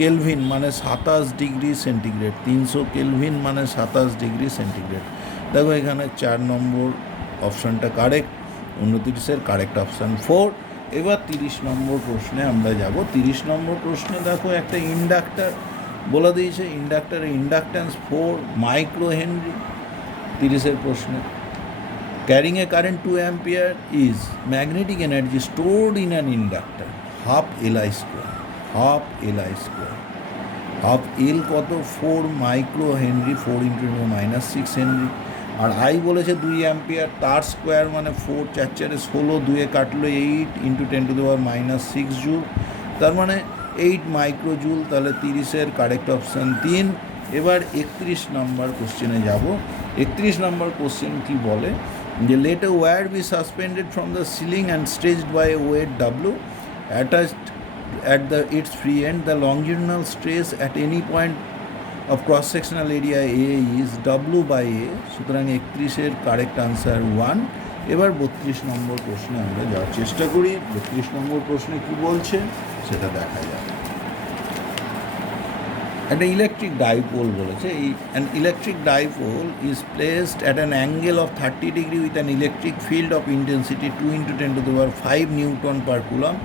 কেলভিন মানে 27 ডিগ্রি সেন্টিগ্রেড, 300 কেলভিন মানে 27 ডিগ্রি সেন্টিগ্রেড। দেখো এখানে 4 নম্বর অপশানটা কারেক্ট, 29-এর কারেক্ট অপশান 4। এবার 30 নম্বর প্রশ্নে আমরা যাব। 30 নম্বর প্রশ্নে দেখো একটা ইন্ডাক্টার বলে দিয়েছে, ইন্ডাক্টারের ইন্ডাকট্যান্স 4 মাইক্রো হেনরি। 30-এর প্রশ্নে carrying a current 2 ampere is magnetic energy stored in an inductor half Li square, half Li square, half L কত 4 মাইক্রো হেনরি, 4 ইন্টু -6 হেনরি। আর আই বলেছে 2 অ্যাম্পিয়ার, তার স্কোয়ার মানে 4 4 4 16, 2 কাটলো 8 ইন্টু 10⁻⁻6 জুল, তার মানে 8 মাইক্রো জুল। তাহলে 30-এর কারেক্ট অপশান 3। এবার 31 নম্বর কোশ্চেনে যাব। 31 নম্বর কোশ্চেন কি বলে যে let a wire be suspended from the ceiling and stretched by a weight W attached at its free end. The longitudinal stress at any point of cross-sectional area A is W by A. সুতরাং 31-এর correct answer 1। এবার 32 নম্বর প্রশ্নে আমরা যাওয়ার চেষ্টা করি। 32 নম্বর প্রশ্নে কি বলছে সেটা দেখা যাবে। একটা ইলেকট্রিক ডাইপোল বলেছে, an electric dipole is placed at an angle of 30 degree with an electric field of intensity 2 into 10⁵ Newton per coulomb.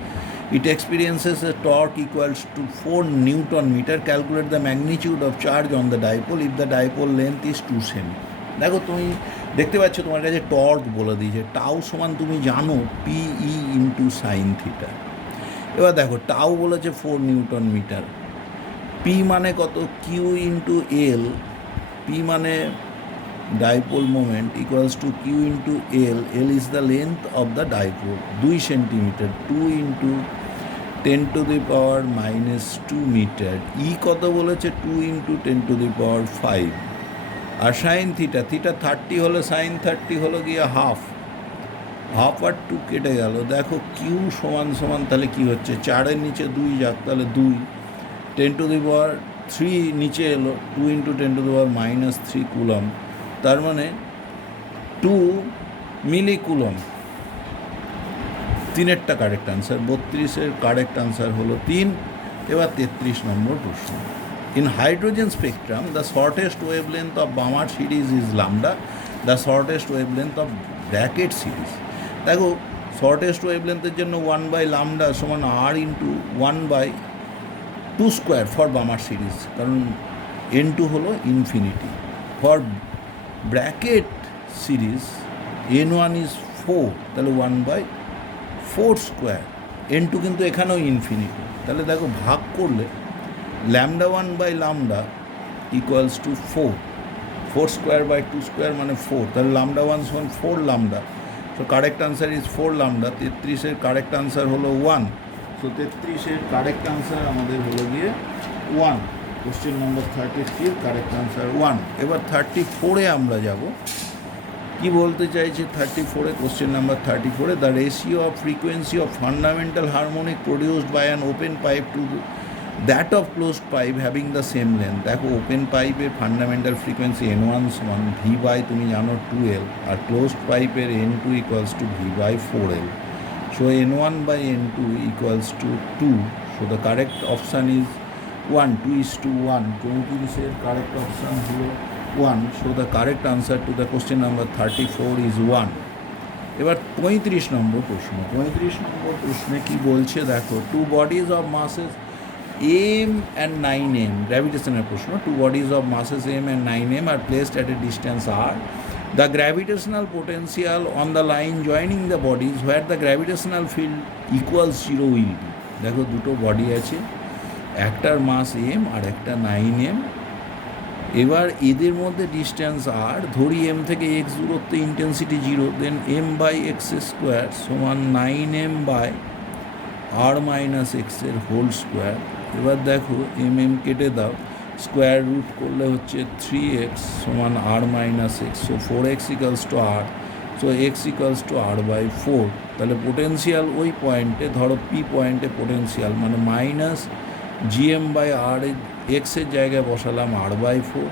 It experiences a torque equals to 4 Newton meter. Calculate the magnitude of charge on the dipole if the dipole length is 2 cm. দেখো তুমি দেখতে পাচ্ছ তোমার কাছে torque বলে দিয়েছে, tau সমান তুমি জানো PE ইন্টু সাইন থিটা। এবার দেখো টাউ বলেছে 4 নিউটন মিটার, পি মানে কত কিউ ইন্টু এল, পি মানে dipole moment equals to Q into L, L is the length of the dipole 2 centimetre, 2 into 10⁻⁻2 metre. E কত বলেছে 2 ইন্টু 10⁵। আর sine theta, theta 30 হলো, সাইন 30 হলো গিয়ে হাফ, হাফ আর 2 কেটে গেল। দেখো কিউ সমান সমান তাহলে কী হচ্ছে 4-এর নিচে 2 যাক, তাহলে 2, 10⁻³ নিচে এলো, 2 ইন্টু 10⁻⁻3 কুলম, তার মানে 2 মিলি কুলম। 3-এরটা কারেক্ট আনসার। 32-এর কারেক্ট আনসার হলো 3। এবার 33 নম্বর প্রশ্ন। In hydrogen spectrum the shortest wavelength of Balmer series is lambda, the shortest wavelength of Brackett series. দেখো শর্টেস্ট ওয়েভলেন্থের জন্য 1/λ সমান r into 1/2 square for Balmer series, কারণ n2 হলো infinity. For Brackett series n1 is 4, তাহলে 1/4 square, n2 কিন্তু এখানেও infinity. তাহলে দেখো ভাগ করলে λ1/λ equals to 4, 4 square by 2 square মানে 4, তাহলে λ1 সমান 4λ। So correct answer is 4λ। 33-এর কারেক্ট আনসার হলো 1। সো 33-এর কারেক্ট আনসার আমাদের হলো গিয়ে 1। কোশ্চেন নম্বর 33-এর কারেক্ট আনসার 1। এবার 34-এ আমরা যাব। কি বলতে চাইছে 34-এ? কোশ্চেন নাম্বার 34-এ the ratio of frequency of fundamental harmonic produced by an open pipe to that of closed pipe having the same length. দেখো ওপেন পাইপের ফান্ডামেন্টাল ফ্রিকোয়েন্সি n1 সমান ভি বাই তুমি জানো 2L, আর ক্লোজড পাইপের n2 equals to V by 4L। So n1 by n2 equals to 2। So the correct option is 1, 2:1। 34-এর correct option হলো 1। So the correct answer to the question number 34 is 1। এবার 35 নম্বর প্রশ্ন। 35 নম্বর প্রশ্নে কি বলছে দেখো, two bodies of masses m and 9m, গ্র্যাভিটেশনের প্রশ্ন। Two bodies of masses m and 9m আর placed at a distance r. The gravitational potential on the line joining the bodies where the gravitational field equals 0 will be. দেখো দুটো body আছে, একটার মাস m আর একটা 9m। এবার এদের মধ্যে distance r, ধরি m থেকে x দূরত্বে ইন্টেন্সিটি 0, দেন m/x² সমান 9m বাই r-x এর হোল স্কোয়ার। এবার দেখো mm কেটে দাও, স্কোয়ার রুট করলে হচ্ছে 3x সমান r-x, so 4x equals two r, so x equals two r/4। তাহলে পোটেন্সিয়াল ওই পয়েন্টে, ধরো পি পয়েন্টে পোটেন্সিয়াল মানে -gm/r, এক্সের জায়গায় বসালাম r/4,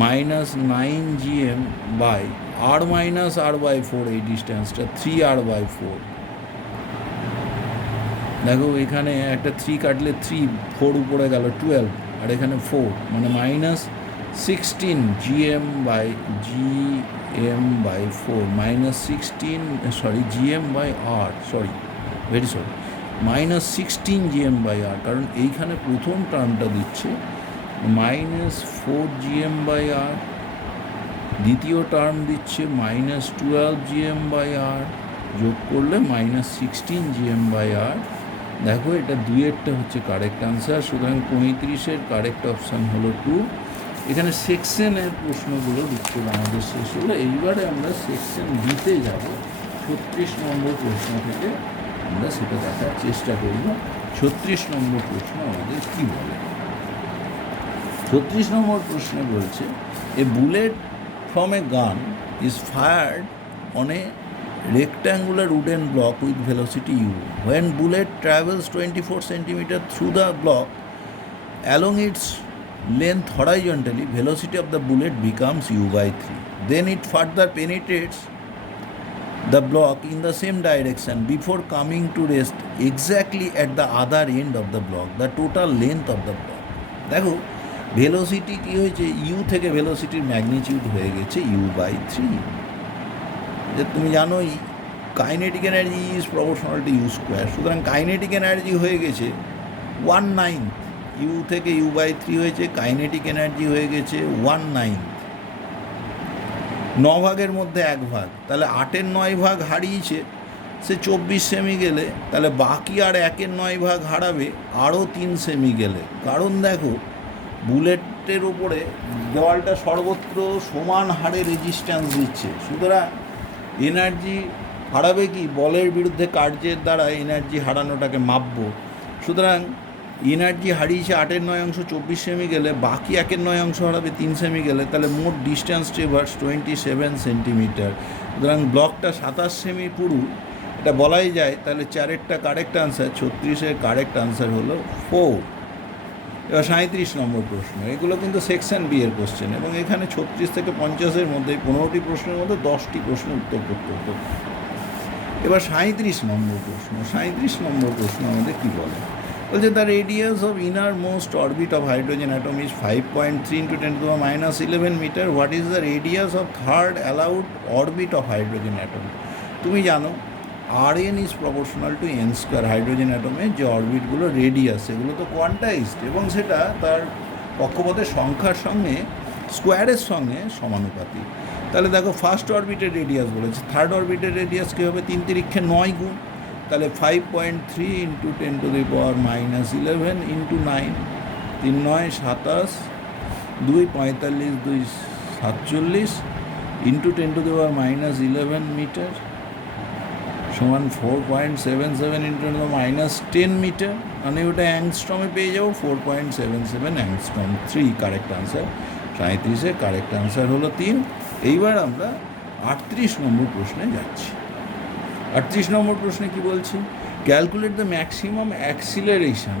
-9gm/r-r/4, এই ডিস্টেন্সটা 3r/4। দেখো এখানে একটা 3 কাটলে 3, 4 উপরে গেল 12, আর এখানে 4, মানে -16 GM/4, -16 sorry very sorry, -16 GM/r, কারণ এইখানে প্রথম টার্মটা দিচ্ছে -4 GM/r, দ্বিতীয় টার্ম দিচ্ছে -12 GM/r, যোগ করলে -16 GM/r। দেখো এটা 2-এরটা হচ্ছে কারেক্ট আনসার, সুতরাং 35-এর কারেক্ট অপশান হলো 2। এখানে সেকশনের প্রশ্নগুলো বিচ্ছেদ আমাদের শেষ হলো। এইবারে আমরা সেকশন বিতে যাব। 36 নম্বর প্রশ্ন থেকে আমরা সেটা দেখার চেষ্টা করব। 36 নম্বর প্রশ্ন আমাদের কী বলে? 36 নম্বর প্রশ্নে বলছে, এ bullet from a gun is fired on a rectangular wooden block with velocity u. When bullet travels 24 cm through the block along its length horizontally, velocity of the bullet becomes u/3. Then it further penetrates the block in the same direction before coming to rest exactly at the other end of the block. The total length of the block. দেখো velocity কী হয়েছে, you থেকে ভেলোসিটির magnitude হয়ে গেছে u/3। যে তুমি জানোই kinetic energy is proportional to u square, সুতরাং kinetic energy হয়ে গেছে 1/9, ইউ থেকে u/3 হয়েছে, কাইনেটিক এনার্জি হয়ে গেছে 1/9। 9 ভাগের মধ্যে 1 ভাগ, তাহলে 8-এর 9 ভাগ হারিয়েছে সে 24 সেমি গেলে, তাহলে বাকি আর 1-এর 9 ভাগ হারাবে আরও 3 সেমি গেলে। কারণ দেখো বুলেটের উপরে দেওয়ালটা সর্বত্র সমান হারে রেজিস্ট্যান্স দিচ্ছে, সুতরাং এনার্জি হারাবে কি, বলের বিরুদ্ধে কার্যের দ্বারা এনার্জি হারানোটাকে মাপবো। সুতরাং এনার্জি হারিয়েছে 8-এর 9 অংশ 24 সেমি গেলে, বাকি 1-এর 9 অংশ হারাবে 3 সেমি গেলে, তাহলে মোট ডিস্ট্যান্স ট্রেভার্স 27 সেন্টিমিটার। সুতরাং ব্লকটা 27 সেমি পুরু, এটা বলাই যায়। তাহলে 4-এরটা কারেক্ট আনসার, 36-এর কারেক্ট আনসার হলো 4। এবার 37 নম্বর প্রশ্ন, এগুলো কিন্তু সেকশন বি এর কোশ্চেন, এবং এখানে 36 থেকে 50-এর মধ্যে 15টি প্রশ্নের মধ্যে 10টি প্রশ্নের উত্তর করতে হতো। এবার 37 নম্বর প্রশ্ন, 37 নম্বর প্রশ্ন আমাদের কী বলে? বলছে the radius of innermost orbit of hydrogen atom is 5.3 × 10⁻11 metre. What is the radius of third allowed orbit of hydrogen atom? তুমি জানো Rn is proportional to n square. Hydrogen অ্যাটমের যে অরবিটগুলো রেডিয়াস, সেগুলো তো কোয়ান্টাইজড, এবং সেটা তার কক্ষপথের সংখ্যার সঙ্গে স্কোয়ারের সঙ্গে সমানুপাতিক। তাহলে দেখো ফার্স্ট অরবিটের রেডিয়াস বলেছে, থার্ড অরবিটের রেডিয়াস কী হবে? 3 তিরিক্ষে 9 গুণ, তাহলে 5.3 × 10⁻11 × 9, 3 9 27, 2 45, 2 47 × 10⁻11 মিটার সমান 4.77 × 10 মিটার, মানে ওটা অ্যাংস্ট্রমে পেয়ে যাবো 4.77 অ্যাংস্ট্রম। 3 correct answer. 37-এর কারেক্ট আনসার হলো 3। এইবার আমরা 38 নম্বর প্রশ্নে যাচ্ছি। 38 নম্বর প্রশ্নে কি বলছি? Calculate the maximum acceleration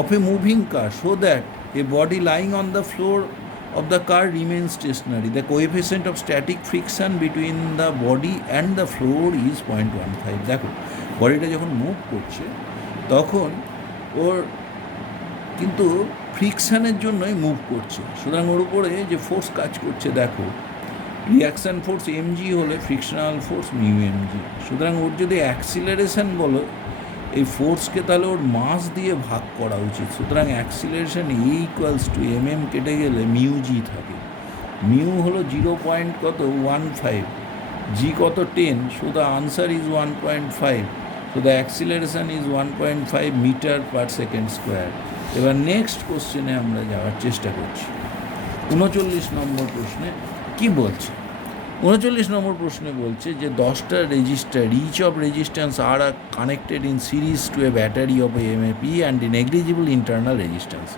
of A moving car so that a body lying on the floor of the car remains stationary. The coefficient of static friction between the body and the floor is 0.15. দেখো বডিটা যখন move করছে তখন ওর কিন্তু ফ্রিকশানের জন্যই move করছে, সুতরাং ওর উপরে যে ফোর্স কাজ করছে, দেখো রিয়াকশান ফোর্স mg হলে ফ্রিকশনাল ফোর্স μmg। সুতরাং ওর যদি অ্যাক্সিলারেশন বলো, এই ফোর্সকে তাহলে ওর মাস দিয়ে ভাগ করা উচিত। সুতরাং অ্যাক্সিলারেশন E = mm কেটে গেলে μg থাকে। মিউ হলো 0.15, জি কত 10, so the answer is 1.5, so the acceleration is 1.5 meter per second square. এবার নেক্সট কোশ্চেনে আমরা যাওয়ার চেষ্টা করছি। 39 নম্বর প্রশ্নে কি বলছে? 39 নম্বর প্রশ্নে বলছে যে 10টা resistor, each of resistance R connected in series to a battery of EMF and negligible internal resistance,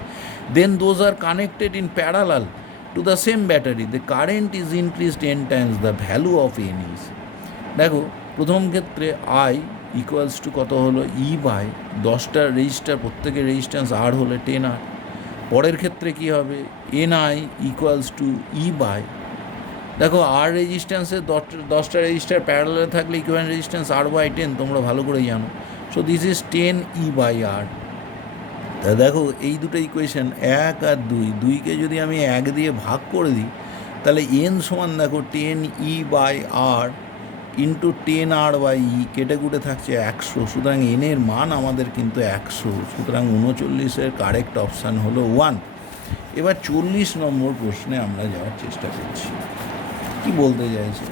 then those are connected in parallel to the same battery, the current is increased 10 times the value of N is. দেখো প্রথম ক্ষেত্রে I equals to কত হলো E/10টা register, প্রত্যেকের resistance আর হলে 10R। পরের ক্ষেত্রে কী হবে? NI ইকুয়ালস টু E/, দেখো আর রেজিস্ট্যান্সের 10টা রেজিস্টার প্যারালালে থাকলে ইকুইভ্যালেন্ট রেজিস্ট্যান্স R/10, তোমরা ভালো করে জানো। So this is 10E/r। তা দেখো এই দুটো ইকুয়েশন 1 আর 2, 2কে যদি আমি 1 দিয়ে ভাগ করে দিই তাহলে n সমান দেখো 10E/r ইন্টু 10R/e, কেটে কুটে থাকছে 100। সুতরাং এর মান আমাদের কিন্তু 100। সুতরাং 39-এর কারেক্ট অপশান হলো 1। এবার 40 নম্বর প্রশ্নে আমরা যাওয়ার চেষ্টা করছি। কি বলতে চাইছে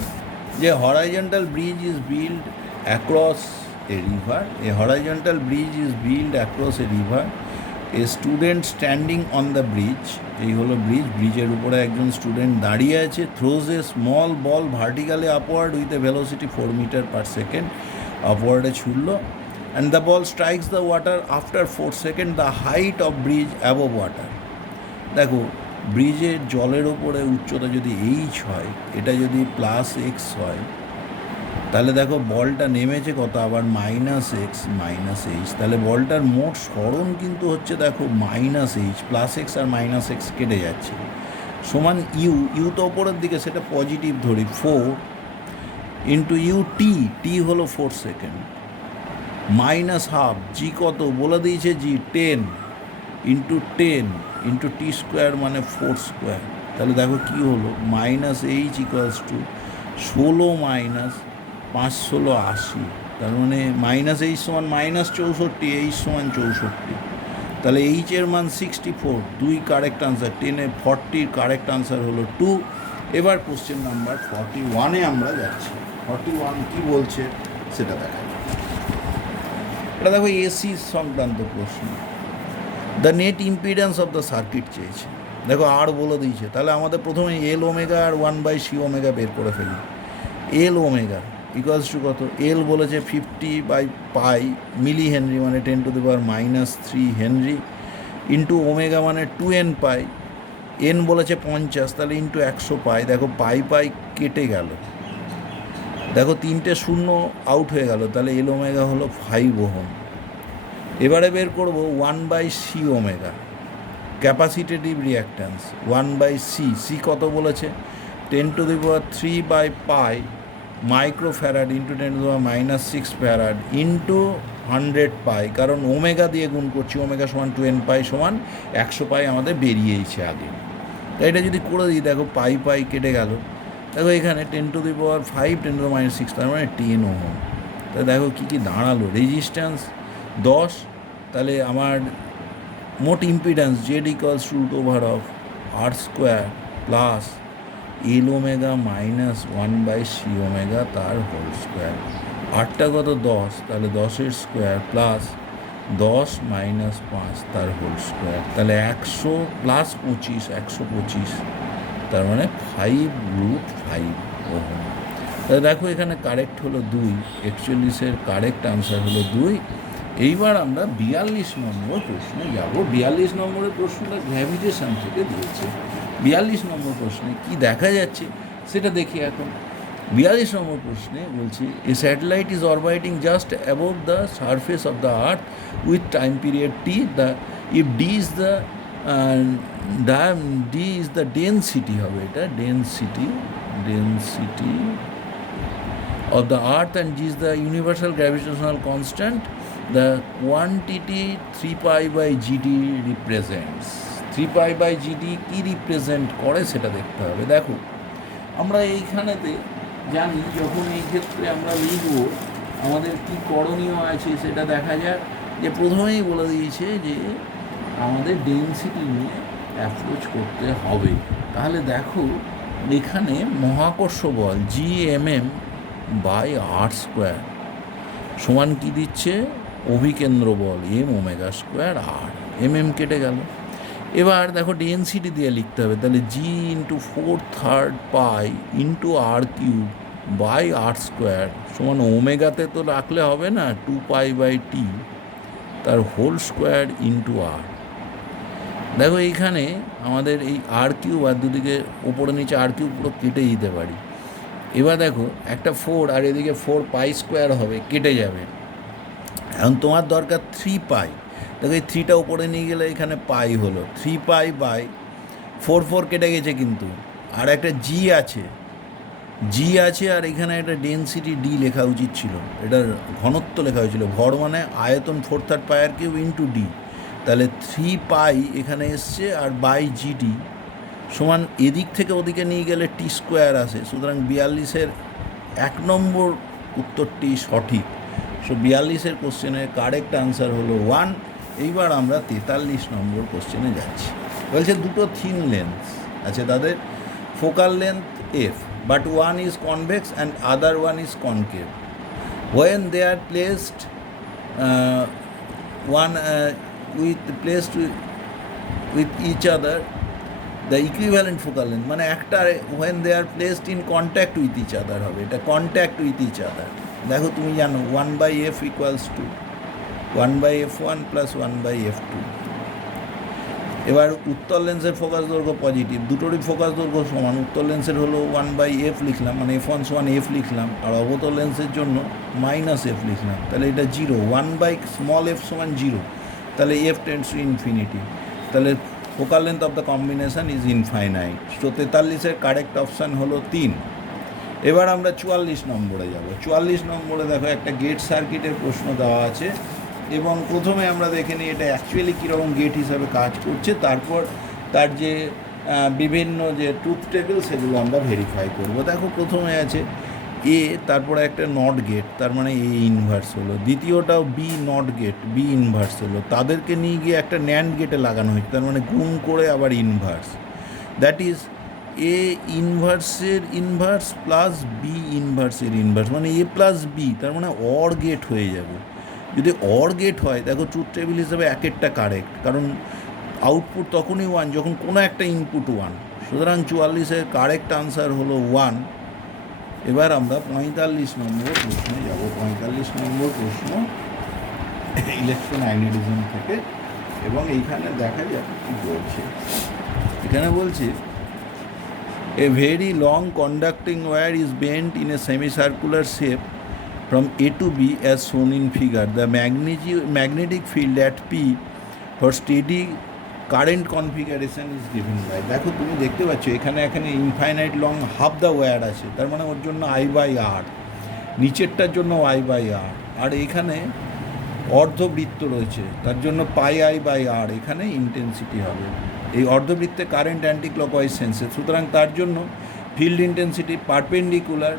যে horizontal bridge is build across a river, a horizontal bridge is build across a river, a student standing on the bridge, এই হলো ব্রিজ, ব্রিজের উপরে একজন স্টুডেন্ট দাঁড়িয়ে আছে, throws a small ball vertically upward with a velocity 4 মিটার/সেকেন্ড, আপওয়ার্ডে ছুড়ল, and the ball strikes the water after 4 second, the height of bridge above water. দেখো ব্রিজের জলের ওপরে উচ্চতা যদি h হয়, এটা যদি +x হয়, তাহলে দেখো বলটা নেমেছে কত, আবার -x -h, তাহলে বলটার মোট সরণ কিন্তু হচ্ছে দেখো -h, +x আর -x কেটে যাচ্ছে, সমান ইউ তো ওপরের দিকে, সেটা পজিটিভ ধরি, 4 ইন্টু ইউ টি হলো 4 সেকেন্ড, -12 জি কত বলে দিয়েছে, জি 10 ইন্টু 10 ইন্টু t² মানে 4 স্কোয়ার। তাহলে দেখো কী হলো, -h ইকুয়ালস টু 16 মাইনাস 5 16 80, তার মানে -h সমান -64, h সমান 64, তাহলে এইচের মান 64, 2 কারেক্ট আনসার, 10-এ 40 কারেক্ট আনসার হলো 2। এবার কোশ্চেন নাম্বার 41-এ আমরা যাচ্ছি। 41 কী বলছে সেটা দেখা যাক। এটা দেখো এসি সংক্রান্ত প্রশ্ন। The net impedance of the circuit চেয়েছে, দেখো আর বলে দিয়েছে, তাহলে আমাদের প্রথমে L ওমেগা আর 1/c ওমেগা বের করে ফেলি। L ওমেগা ইকুয়ালস টু কত, L বলেছে 50/π মিলি হেনরি মানে 10⁻³ হেনরি, ইন্টু ওমেগা মানে 2n পাই, n বলেছে 50, তাহলে ইন্টু 100 পাই, দেখো পাই কেটে গেল, দেখো 3টে শূন্য আউট হয়ে গেল, তাহলে L ওমেগা হলো 5 ওহম। এবারে বের করব 1/c omega, ক্যাপাসিটেটিভ reactance 1/c, C কত বলেছে 10⁻³ মাইক্রোফ্যারাড ইন্টু 10⁻⁻6 ফ্যারাড ইন্টু 100 পাই, কারণ ওমেগা দিয়ে গুণ করছি, ওমেগা সমান 2n পাই সমান 100 পাই আমাদের বেরিয়েছে আগে। তাই এটা যদি করে দিই, দেখো পাই কেটে গেল, দেখো এখানে 10⁵ 10⁻6, তার মানে 10 ওহম। তাই দেখো কী দাঁড়ালো, রেজিস্ট্যান্স 10, তাহলে আমার মোট impedance Z equals to √r² plus L omega minus 1/c omega তার হোল স্কোয়ার, আটটা কত 10, তাহলে 10-এর স্কোয়ার প্লাস 10 মাইনাস 5 তার হোল স্কোয়ার, তাহলে 100 প্লাস 25 125, তার মানে 5√5 ওহম। তাহলে দেখো এখানে কারেক্ট হলো 2, 41-এর কারেক্ট আনসার হলো 2। এইবার আমরা 42 নম্বর প্রশ্নে যাব। 42 নম্বরের প্রশ্নটা গ্র্যাভিটেশন থেকে দিয়েছে। 42 নম্বর প্রশ্নে কি দেখা যাচ্ছে সেটা দেখি এখন। 42 নম্বর প্রশ্নে বলছে, a satellite is orbiting just above the surface of the earth with time period T, the if D is the density হবে, এটা density of the earth and g is the universal gravitational constant, the quantity 3π/gd represents, 3π/gd কি represent করে সেটা দেখতে হবে। দেখো আমরা এইখানেতে জানি, যখন এই ক্ষেত্রে আমরা লিখব আমাদের কি করণীয় আছে সেটা দেখা যাক। যে প্রথমেই বলে দিয়েছে যে আমাদের ডেনসিটি নিয়ে অ্যাপ্রোচ করতে হবে। তাহলে দেখো এখানে মহাকর্ষ বল Gmm/r² সমান কি দিচ্ছে, অভিকেন্দ্র বল m⍵²r, কেটে গেল। এবার দেখো ডেনসিটি দিয়ে লিখতে হবে, তাহলে g × 4/3 ইন্টু r³ সমান ওমেগাতে তো রাখলে হবে না, 2π/t তার হোল স্কোয়ার ইন্টু r। দেখো এইখানে আমাদের এই r³ আর দুদিকে ওপরে নিচে r³ পুরো কেটে দিতে পারি। এবার দেখো একটা 4 আর এদিকে 4π² হবে, কেটে যাবে। এখন তোমার দরকার 3π, দেখো এই 3টা উপরে নিয়ে গেলে এখানে পাই হলো 3π/4 কেটে গেছে, কিন্তু আর একটা জি আছে, জি আছে, আর এখানে একটা ডেনসিটি ডি লেখা উচিত ছিল, এটার ঘনত্ব লেখা হয়েছিল। ভর মানে আয়তন 4/3 পাই আর কিউব ইন্টু ডি, তাহলে 3 পাই এখানে এসছে, আর বাই জিডি সমান এদিক থেকে ওদিকে নিয়ে গেলে টি স্কোয়ার আসে। সুতরাং 42-এর 1 নম্বর উত্তরটি সঠিক। সো 42-এর কোশ্চেনের কারেক্ট আনসার হলো 1। এইবার আমরা 43 নম্বর কোশ্চেনে যাচ্ছি। বলছে দুটো থিন লেন্স আছে, তাদের focal length F, but one is convex and other one is concave. When they are placed placed with each other, the equivalent focal length মানে একটা when they are placed in contact with each other হবে, এটা contact with each other। দেখো তুমি জানো 1/f equals to 1/f1 plus 1/f2। এবার উত্তর লেন্সের ফোকাস দৈর্ঘ্য পজিটিভ, দুটোরই ফোকাস দৈর্ঘ্য সমান। উত্তর লেন্সের হলো 1/f লিখলাম, মানে f1 সমান f লিখলাম, আর অবতল লেন্সের জন্য -f লিখলাম, তাহলে এটা 0। 1/f সমান 0, তাহলে f টেন্ডস টু ইনফিনিটি, তাহলে focal length of the combination is infinite. তো 43-এর কারেক্ট অপশান হলো 3। এবার আমরা 44 নম্বরে যাব। 44 নম্বরে দেখো একটা গেট সার্কিটের প্রশ্ন দেওয়া আছে, এবং প্রথমে আমরা দেখে নিই এটা অ্যাকচুয়ালি কীরকম গেট হিসাবে কাজ করছে, তারপর তার যে বিভিন্ন যে ট্রুথ টেবিল সেগুলো আমরা ভেরিফাই করব। দেখো প্রথমে আছে এ, তারপরে একটা নট গেট, তার মানে এ ইনভার্স হলো। দ্বিতীয়টাও B not gate, B inverse হলো। তাদেরকে নিয়ে গিয়ে একটা ন্যান্ড গেটে লাগানো হয়েছে, তার মানে গুণ করে আবার ইনভার্স। দ্যাট ইজ এ ইনভার্সের ইনভার্স প্লাস বি ইনভার্সের ইনভার্স, মানে এ প্লাস বি, তার মানে অর গেট হয়ে যাবে। যদি অর গেট হয়, দেখো ট্রুথ টেবিল হিসাবে এক একটা কারেক্ট, কারণ আউটপুট তখনই 1 যখন কোনো একটা ইনপুট 1। সুতরাং 44-এর কারেক্ট আনসার হলো 1। এবার আমরা 45 নম্বর প্রশ্নে যাব। 45 নম্বর প্রশ্ন ইলেকট্রোম্যাগনেটিজম থেকে, এবং এইখানে দেখা যাবে কী বলছে। এখানে বলছে a very long conducting wire is bent in a semicircular shape from A to B as shown in figure. The magnetic field at P for steady current configuration is given by। দেখো তুমি দেখতে পাচ্ছ এখানে infinite long half the wire আছে, তার মানে ওর জন্য I/R, নিচেরটার জন্য I/R, আর এখানে অর্ধবৃত্ত রয়েছে, তার জন্য πI/R, এখানে ইন্টেন্সিটি হবে। এই অর্ধবৃত্তে কারেন্ট অ্যান্টি ক্লকওয়াইজ সেন্সে, সুতরাং তার জন্য field intensity perpendicular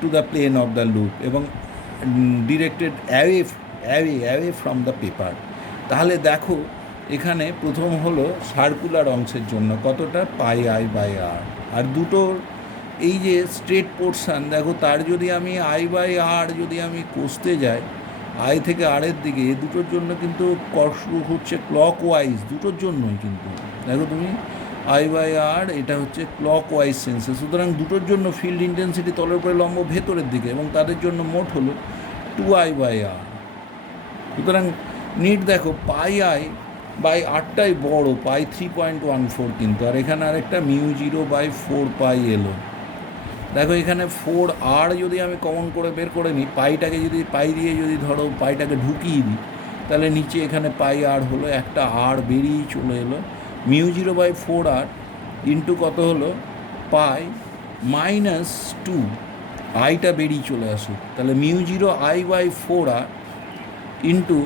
to the plane of the loop এবং directed away from the paper. তাহলে দেখো এখানে প্রথম হলো সার্কুলার অংশের জন্য কতটা πI/R, আর দুটোর এই যে স্ট্রেট পোর্শান, দেখো তার যদি আমি I/R যদি আমি কষতে যাই আই থেকে আরের দিকে, এ দুটোর জন্য কিন্তু কর্ষু হচ্ছে ক্লক ওয়াইজ, দুটোর জন্যই কিন্তু দেখো তুমি I/R এটা হচ্ছে ক্লক ওয়াইজ সেন্সে। সুতরাং দুটোর জন্য ফিল্ড ইন্টেন্সিটি তলের উপরে লম্ব ভেতরের দিকে, এবং তাদের জন্য মোট হলো 2I/R। সুতরাং নিট দেখো πI/R বড়, পাই 3.14 কিন্তু, আর এখানে আরেকটা μ0/4π এলো। দেখো এখানে 4R যদি আমি কমন করে বের করে নিই, পাইটাকে যদি পাই দিয়ে যদি ধরো পাইটাকে ঢুকিয়ে দিই, তাহলে নিচে এখানে πR হলো, একটা R বেরিয়েই চলে এলো। μ0/4R ইন্টু কত হলো π-2, আইটা বেরিয়ে চলে আসুক, তাহলে μ0I/4R ইন্টু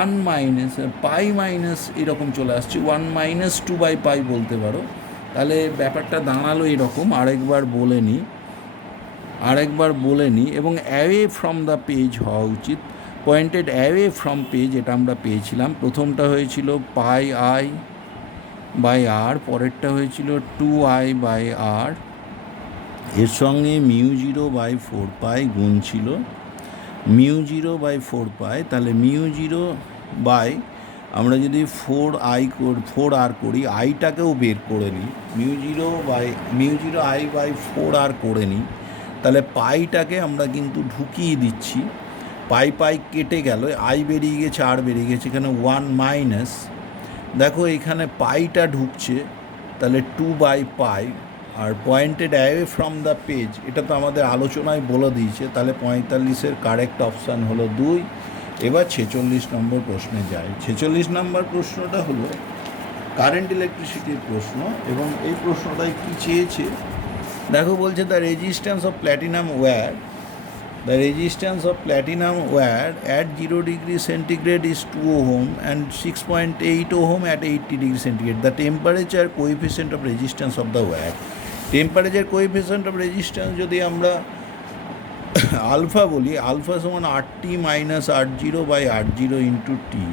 1 মাইনাস পাই মাইনাস এরকম চলে আসছে 1 - 2/π বলতে পারো। তাহলে ব্যাপারটা দাঁড়ালো এরকম। আরেকবার বলে নিই, এবং অ্যাওয়ে ফ্রম দ্য পেজ হওয়া উচিত, পয়েন্টেড অ্যাওয়ে ফ্রম পেজ, এটা আমরা পেয়েছিলাম। প্রথমটা হয়েছিল πI/R, পরেরটা হয়েছিল 2I/R, এর সঙ্গে μ0/4π গুণ ছিল μ0/4π, তাহলে আমরা যদি 4R করি, আইটাকেও বের করে নিই, μ0I/4R করে নিই, তাহলে পাইটাকে আমরা কিন্তু ঢুকিয়ে দিচ্ছি, পাই কেটে গেল, আই বেরিয়ে গেছে, আর বেরিয়ে গেছে, এখানে 1 মাইনাস, দেখো এখানে পাইটা ঢুকছে, তাহলে 2/π, আর pointed away from the page, এটা তো আমাদের আলোচনায় বলে দিয়েছে। তাহলে 45-এর কারেক্ট অপশান হলো 2। এবার 46 নম্বর প্রশ্নে যায়। 46 নম্বর প্রশ্নটা হলো কারেন্ট ইলেকট্রিসিটির প্রশ্ন, এবং এই প্রশ্নটায় কী চেয়েছে, দেখো বলছে the resistance of platinum wire at 0 degree centigrade is 2 ohm and 6.8 ohm at 80 degree centigrade. The temperature coefficient of resistance of the wire. Temperature coefficient of resistance যদি আমরা আলফা বলি, আলফা সমান RT minus R0 by R0 into T.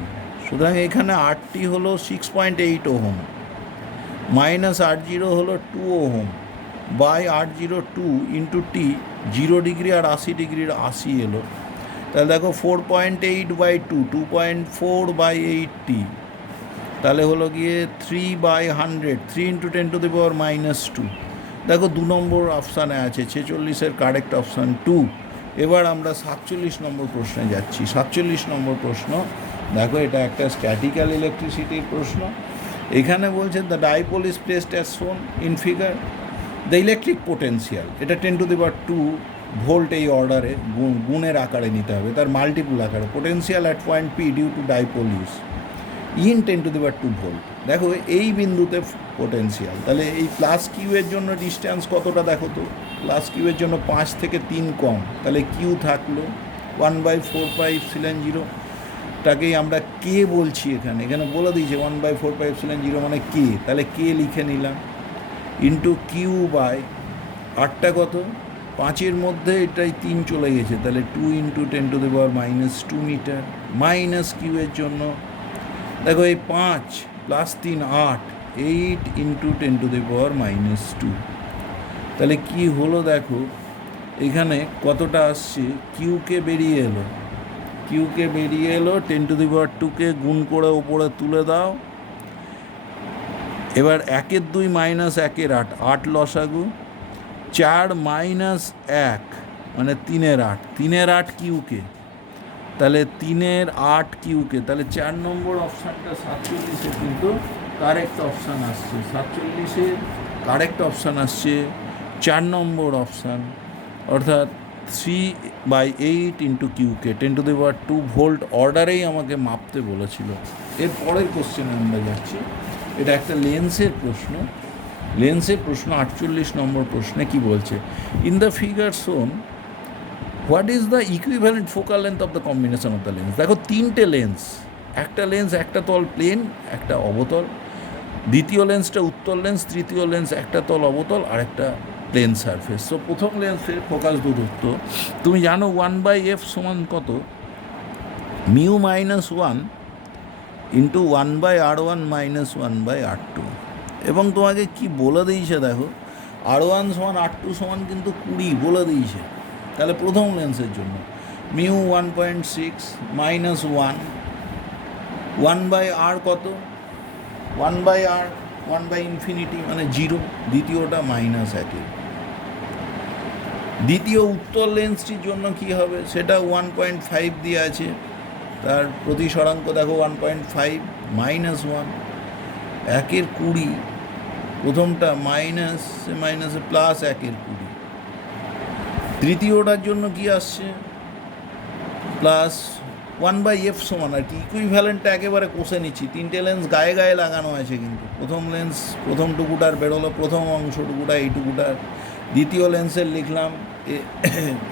সুতরাং এখানে RT হলো 6.8 ohm minus R0 হলো 2 ohm by R0 2 into T. 0 degree আর 80 ডিগ্রির 80 এলো, তাহলে দেখো 4.8 বাই 2 2.4 বাই 80, তাহলে হলো গিয়ে 3 by 100 3 into 10 to the power minus 2। দেখো 2 নম্বর অপশানে আছে 46-এর কারেক্ট অপশান 2। এবার আমরা 47 নম্বর প্রশ্নে যাচ্ছি। 47 নম্বর প্রশ্ন দেখো, এটা একটা স্ট্যাটিক্যাল ইলেকট্রিসিটির প্রশ্ন। এখানে বলছে the dipole is placed as শোন in figure. The electric potential, এটা 10 টু দি পাওয়ার 2 ভোল্ট, এই অর্ডারে গুণের আকারে নিতে হবে, তার মাল্টিপুল আকারে। Potential at point P due to dipole is in 10 to the power 2 volt. দেখো এই বিন্দুতে পোটেন্সিয়াল, তাহলে এই প্লাস কিউ এর জন্য ডিস্ট্যান্স কতটা দেখো তো। প্লাস কিউ এর জন্য 5 থেকে 3 কম, তাহলে কিউ থাকলো 1/4πε0, টাকেই আমরা কে বলছি। এখানে বলে দিয়েছে 1/4πε0 মানে কে, তাহলে কে লিখে নিলাম ইন্টু কিউ বাই আটটা কত 5-এর মধ্যে এটাই 3 চলে গেছে, তাহলে 2 into 10 to the power minus 2 meter. Minus Q এর জন্য দেখো এই 5 plus 3 8 8 into 10 to the power minus 2, তাহলে কি হলো দেখো এখানে কতটা আসছে। কিউকে বেরিয়ে এলো 10 টু দি পাওয়ার 2কে গুণ করে ওপরে তুলে দাও। এবার 1-এর 2 মাইনাস 1-এর 8 8 লসাগু, 4 মাইনাস 1 মানে 3-এর 8 3-এর 8 কিউকে, তাহলে 3-এর 8 কিউকে, তাহলে 4 নম্বর অপশানটা 47-এ কিন্তু কারেক্ট অপশান আসছে। 47-এর কারেক্ট অপশান আসছে 4 নম্বর অপশান, অর্থাৎ 3/8 ইন্টু কিউকে 10 টু দি পাওয়ার 2 ভোল্ট অর্ডারেই আমাকে মাপতে বলেছিল। এর পরের কোশ্চেনে আমরা যাচ্ছি। এটা একটা লেন্সের প্রশ্ন। 48 নম্বর প্রশ্নে কি বলছে, ইন দ্য ফিগার শোন what is the equivalent focal length of the combination of the lens. দেখো 3টে লেন্স, একটা লেন্স একটা তল প্লেন একটা অবতল, দ্বিতীয় লেন্সটা উত্তল লেন্স, তৃতীয় লেন্স একটা তল অবতল আর একটা প্লেন সারফেস। সো প্রথম লেন্সের ফোকাস দূরত্ব তুমি জানো 1/f সমান কত, mu minus 1 into 1/r1 minus 1/r2। এবং তোমাকে কি বলে দিয়েছে দেখো, R1 সমান R2 সমান কিন্তু 20 বলে দিয়েছে। তাহলে প্রথম লেন্সের জন্য মিউ 1.6 মাইনাস 1/r কত 1/r 1/ইনফিনিটি মানে 0, দ্বিতীয়টা মাইনাস 1। দ্বিতীয় উত্তর লেন্সটির জন্য কি হবে, সেটা 1.5 দিয়ে আছে, তার প্রতিসরাঙ্ক দেখো 1.5 মাইনাস 1 1-এর 20, প্রথমটা মাইনাসে প্লাস 1-এর 20। তৃতীয়টার জন্য কি আসছে প্লাস 1/f সমান আর কি, ইকুইভ্যালেন্টটা একেবারে কষে নিচ্ছি। 3টে লেন্স গায়ে গায়ে লাগানো আছে, কিন্তু প্রথম লেন্স প্রথম টুকুটার বেরোলো, প্রথম অংশটুকুটা এইটুকুটার। দ্বিতীয় লেন্সের লিখলাম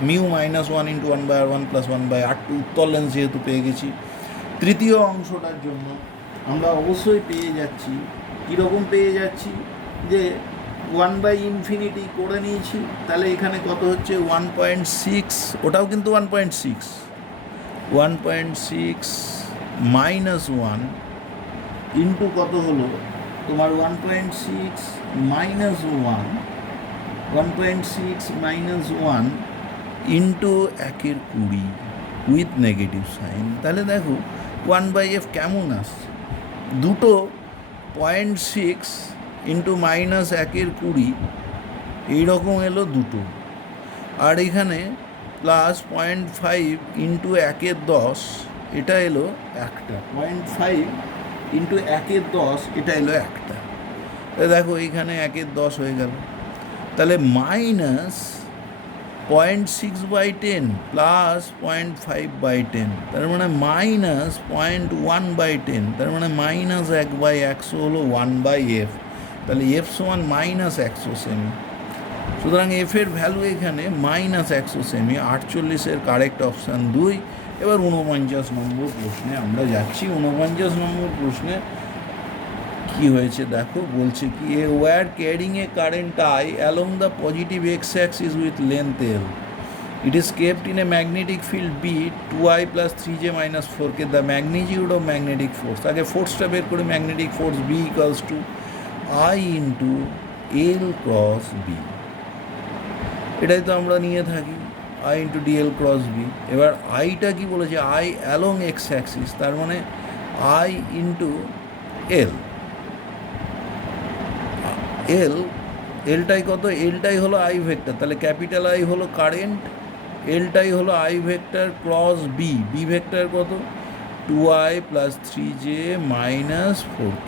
mu minus 1 into 1/r1 plus 1/r2, উত্তর লেন্স যেহেতু পেয়ে গেছি। তৃতীয় অংশটার জন্য আমরা অবশ্যই পেয়ে যাচ্ছি, কীরকম পেয়ে যাচ্ছি যে 1/ইনফিনিটি করে নিয়েছি, তাহলে এখানে কত হচ্ছে 1.6, ওটাও কিন্তু 1.6 মাইনাস 1 ইন্টু কত হলো তোমার 1.6 মাইনাস 1 ইন্টু 1-এর 20 উইথ নেগেটিভ সাইন। তাহলে দেখো 1/f কেমন আসছে, দুটো 0.6 ইন্টু মাইনাস 1-এর 20 এইরকম এলো দুটো, আর এখানে প্লাস 0.5 ইন্টু 1-এর 10 এটা এলো একটা, 0.5 ইন্টু 1-এর 10 এটা এলো একটা। দেখো এইখানে 1-এর 10 হয়ে গেল, তাহলে মাইনাস 0.6/10 প্লাস 0.5/10, তার মানে মাইনাস 0.1/10, তার মানে মাইনাস 1/100 হলো 1/f। তাহলে এফ সমান -100 সেমি। সুতরাং এফের ভ্যালু এখানে -100 সেমি। 48-এর correct option 2। এবার 49 নম্বর প্রশ্নে আমরা যাচ্ছি। 49 নম্বর প্রশ্নে কি হয়েছে দেখো, বলছে কি a wire carrying a current I along the positive X axis with length L, it is kept in a magnetic field B 2I plus 3J minus 4K. The magnitude of magnetic force, আগে ফোর্সটা বের করে, magnetic force B equals to I into L cross B, এটাই তো আমরা নিয়ে থাকি, I into DL cross B। এবার আইটা কি বলেছে, I along x axis, তার মানে I into L, এলটাই কত, এলটাই হলো আই ভেক্টর, তাহলে ক্যাপিটাল আই হলো কারেন্ট, এলটাই হলো I vector cross B, B vector কত 2I plus 3J minus 4K।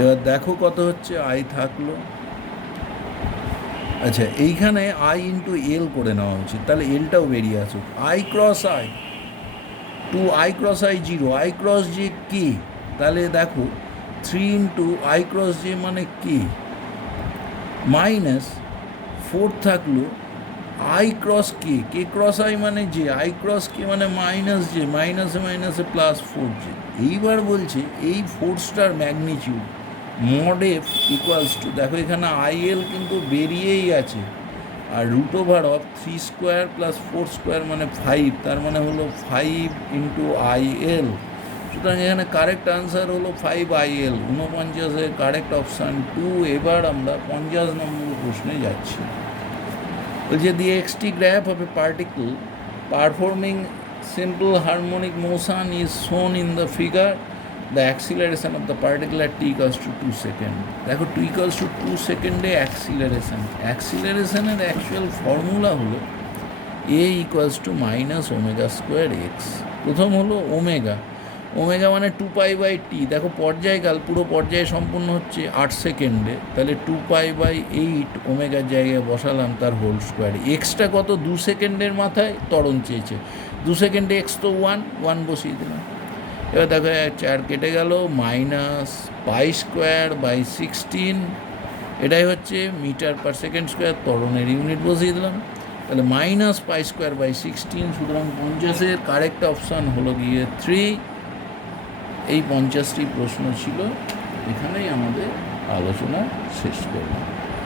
এবার দেখো কত হচ্ছে, আই থাকলো, আচ্ছা এইখানে আই ইন্টু এল করে নেওয়া উচিত, তাহলে এলটাও বেরিয়ে আসুক, I cross I 2I cross I 0, I cross J K, তাহলে দেখো 3 ইন্টু আই ক্রস জে মানে কে, মাইনাস 4 থাকলো I cross K, K cross I মানে জে, আই ক্রস কে মানে মাইনাস জে, মাইনাসে মাইনাসে প্লাস 4J। এইবার বলছে এই ফোর্সটার magnitude mod F equals to, দেখো এখানে আই এল কিন্তু বেরিয়েই আছে, আর root over of 3 square plus 4 square মানে 5, তার মানে হলো 5 ইন্টু আই এল। সুতরাং এখানে কারেক্ট আনসার হলো 5IL, 49-এর কারেক্ট অপশান 2। এবার আমরা 50 নম্বর প্রশ্নে যাচ্ছি। বলছে the x t graph of a particle performing simple harmonic motion is shown in the figure, the acceleration of the particle at t equals to 2 second. দেখো t equals to 2 সেকেন্ডে অ্যাক্সিলারেশনের actual formula হলো a equals to -ω²x। প্রথম হলো omega, omega মানে 2π/t, দেখো পর্যায়কাল পুরো পর্যায়ে সম্পূর্ণ হচ্ছে 8 সেকেন্ডে, তাহলে 2π/8 ওমেগার জায়গায় বসালাম তার হোল স্কোয়ার। এক্সটা কত, 2 সেকেন্ডের মাথায় ত্বরণ চেয়েছে, 2 সেকেন্ডে এক্স তো 1 বসিয়ে দিলাম। এবার দেখো 4 কেটে গেল, -π²/16, এটাই হচ্ছে মিটার পার সেকেন্ড স্কোয়ার, ত্বরণের ইউনিট বসিয়ে দিলাম, তাহলে -π²/16। সুতরাং 50-এর কারেক্ট অপশান হলো গিয়ে 3। এই 50টি প্রশ্ন ছিল, এখানেই আমাদের আলোচনা শেষ করলাম।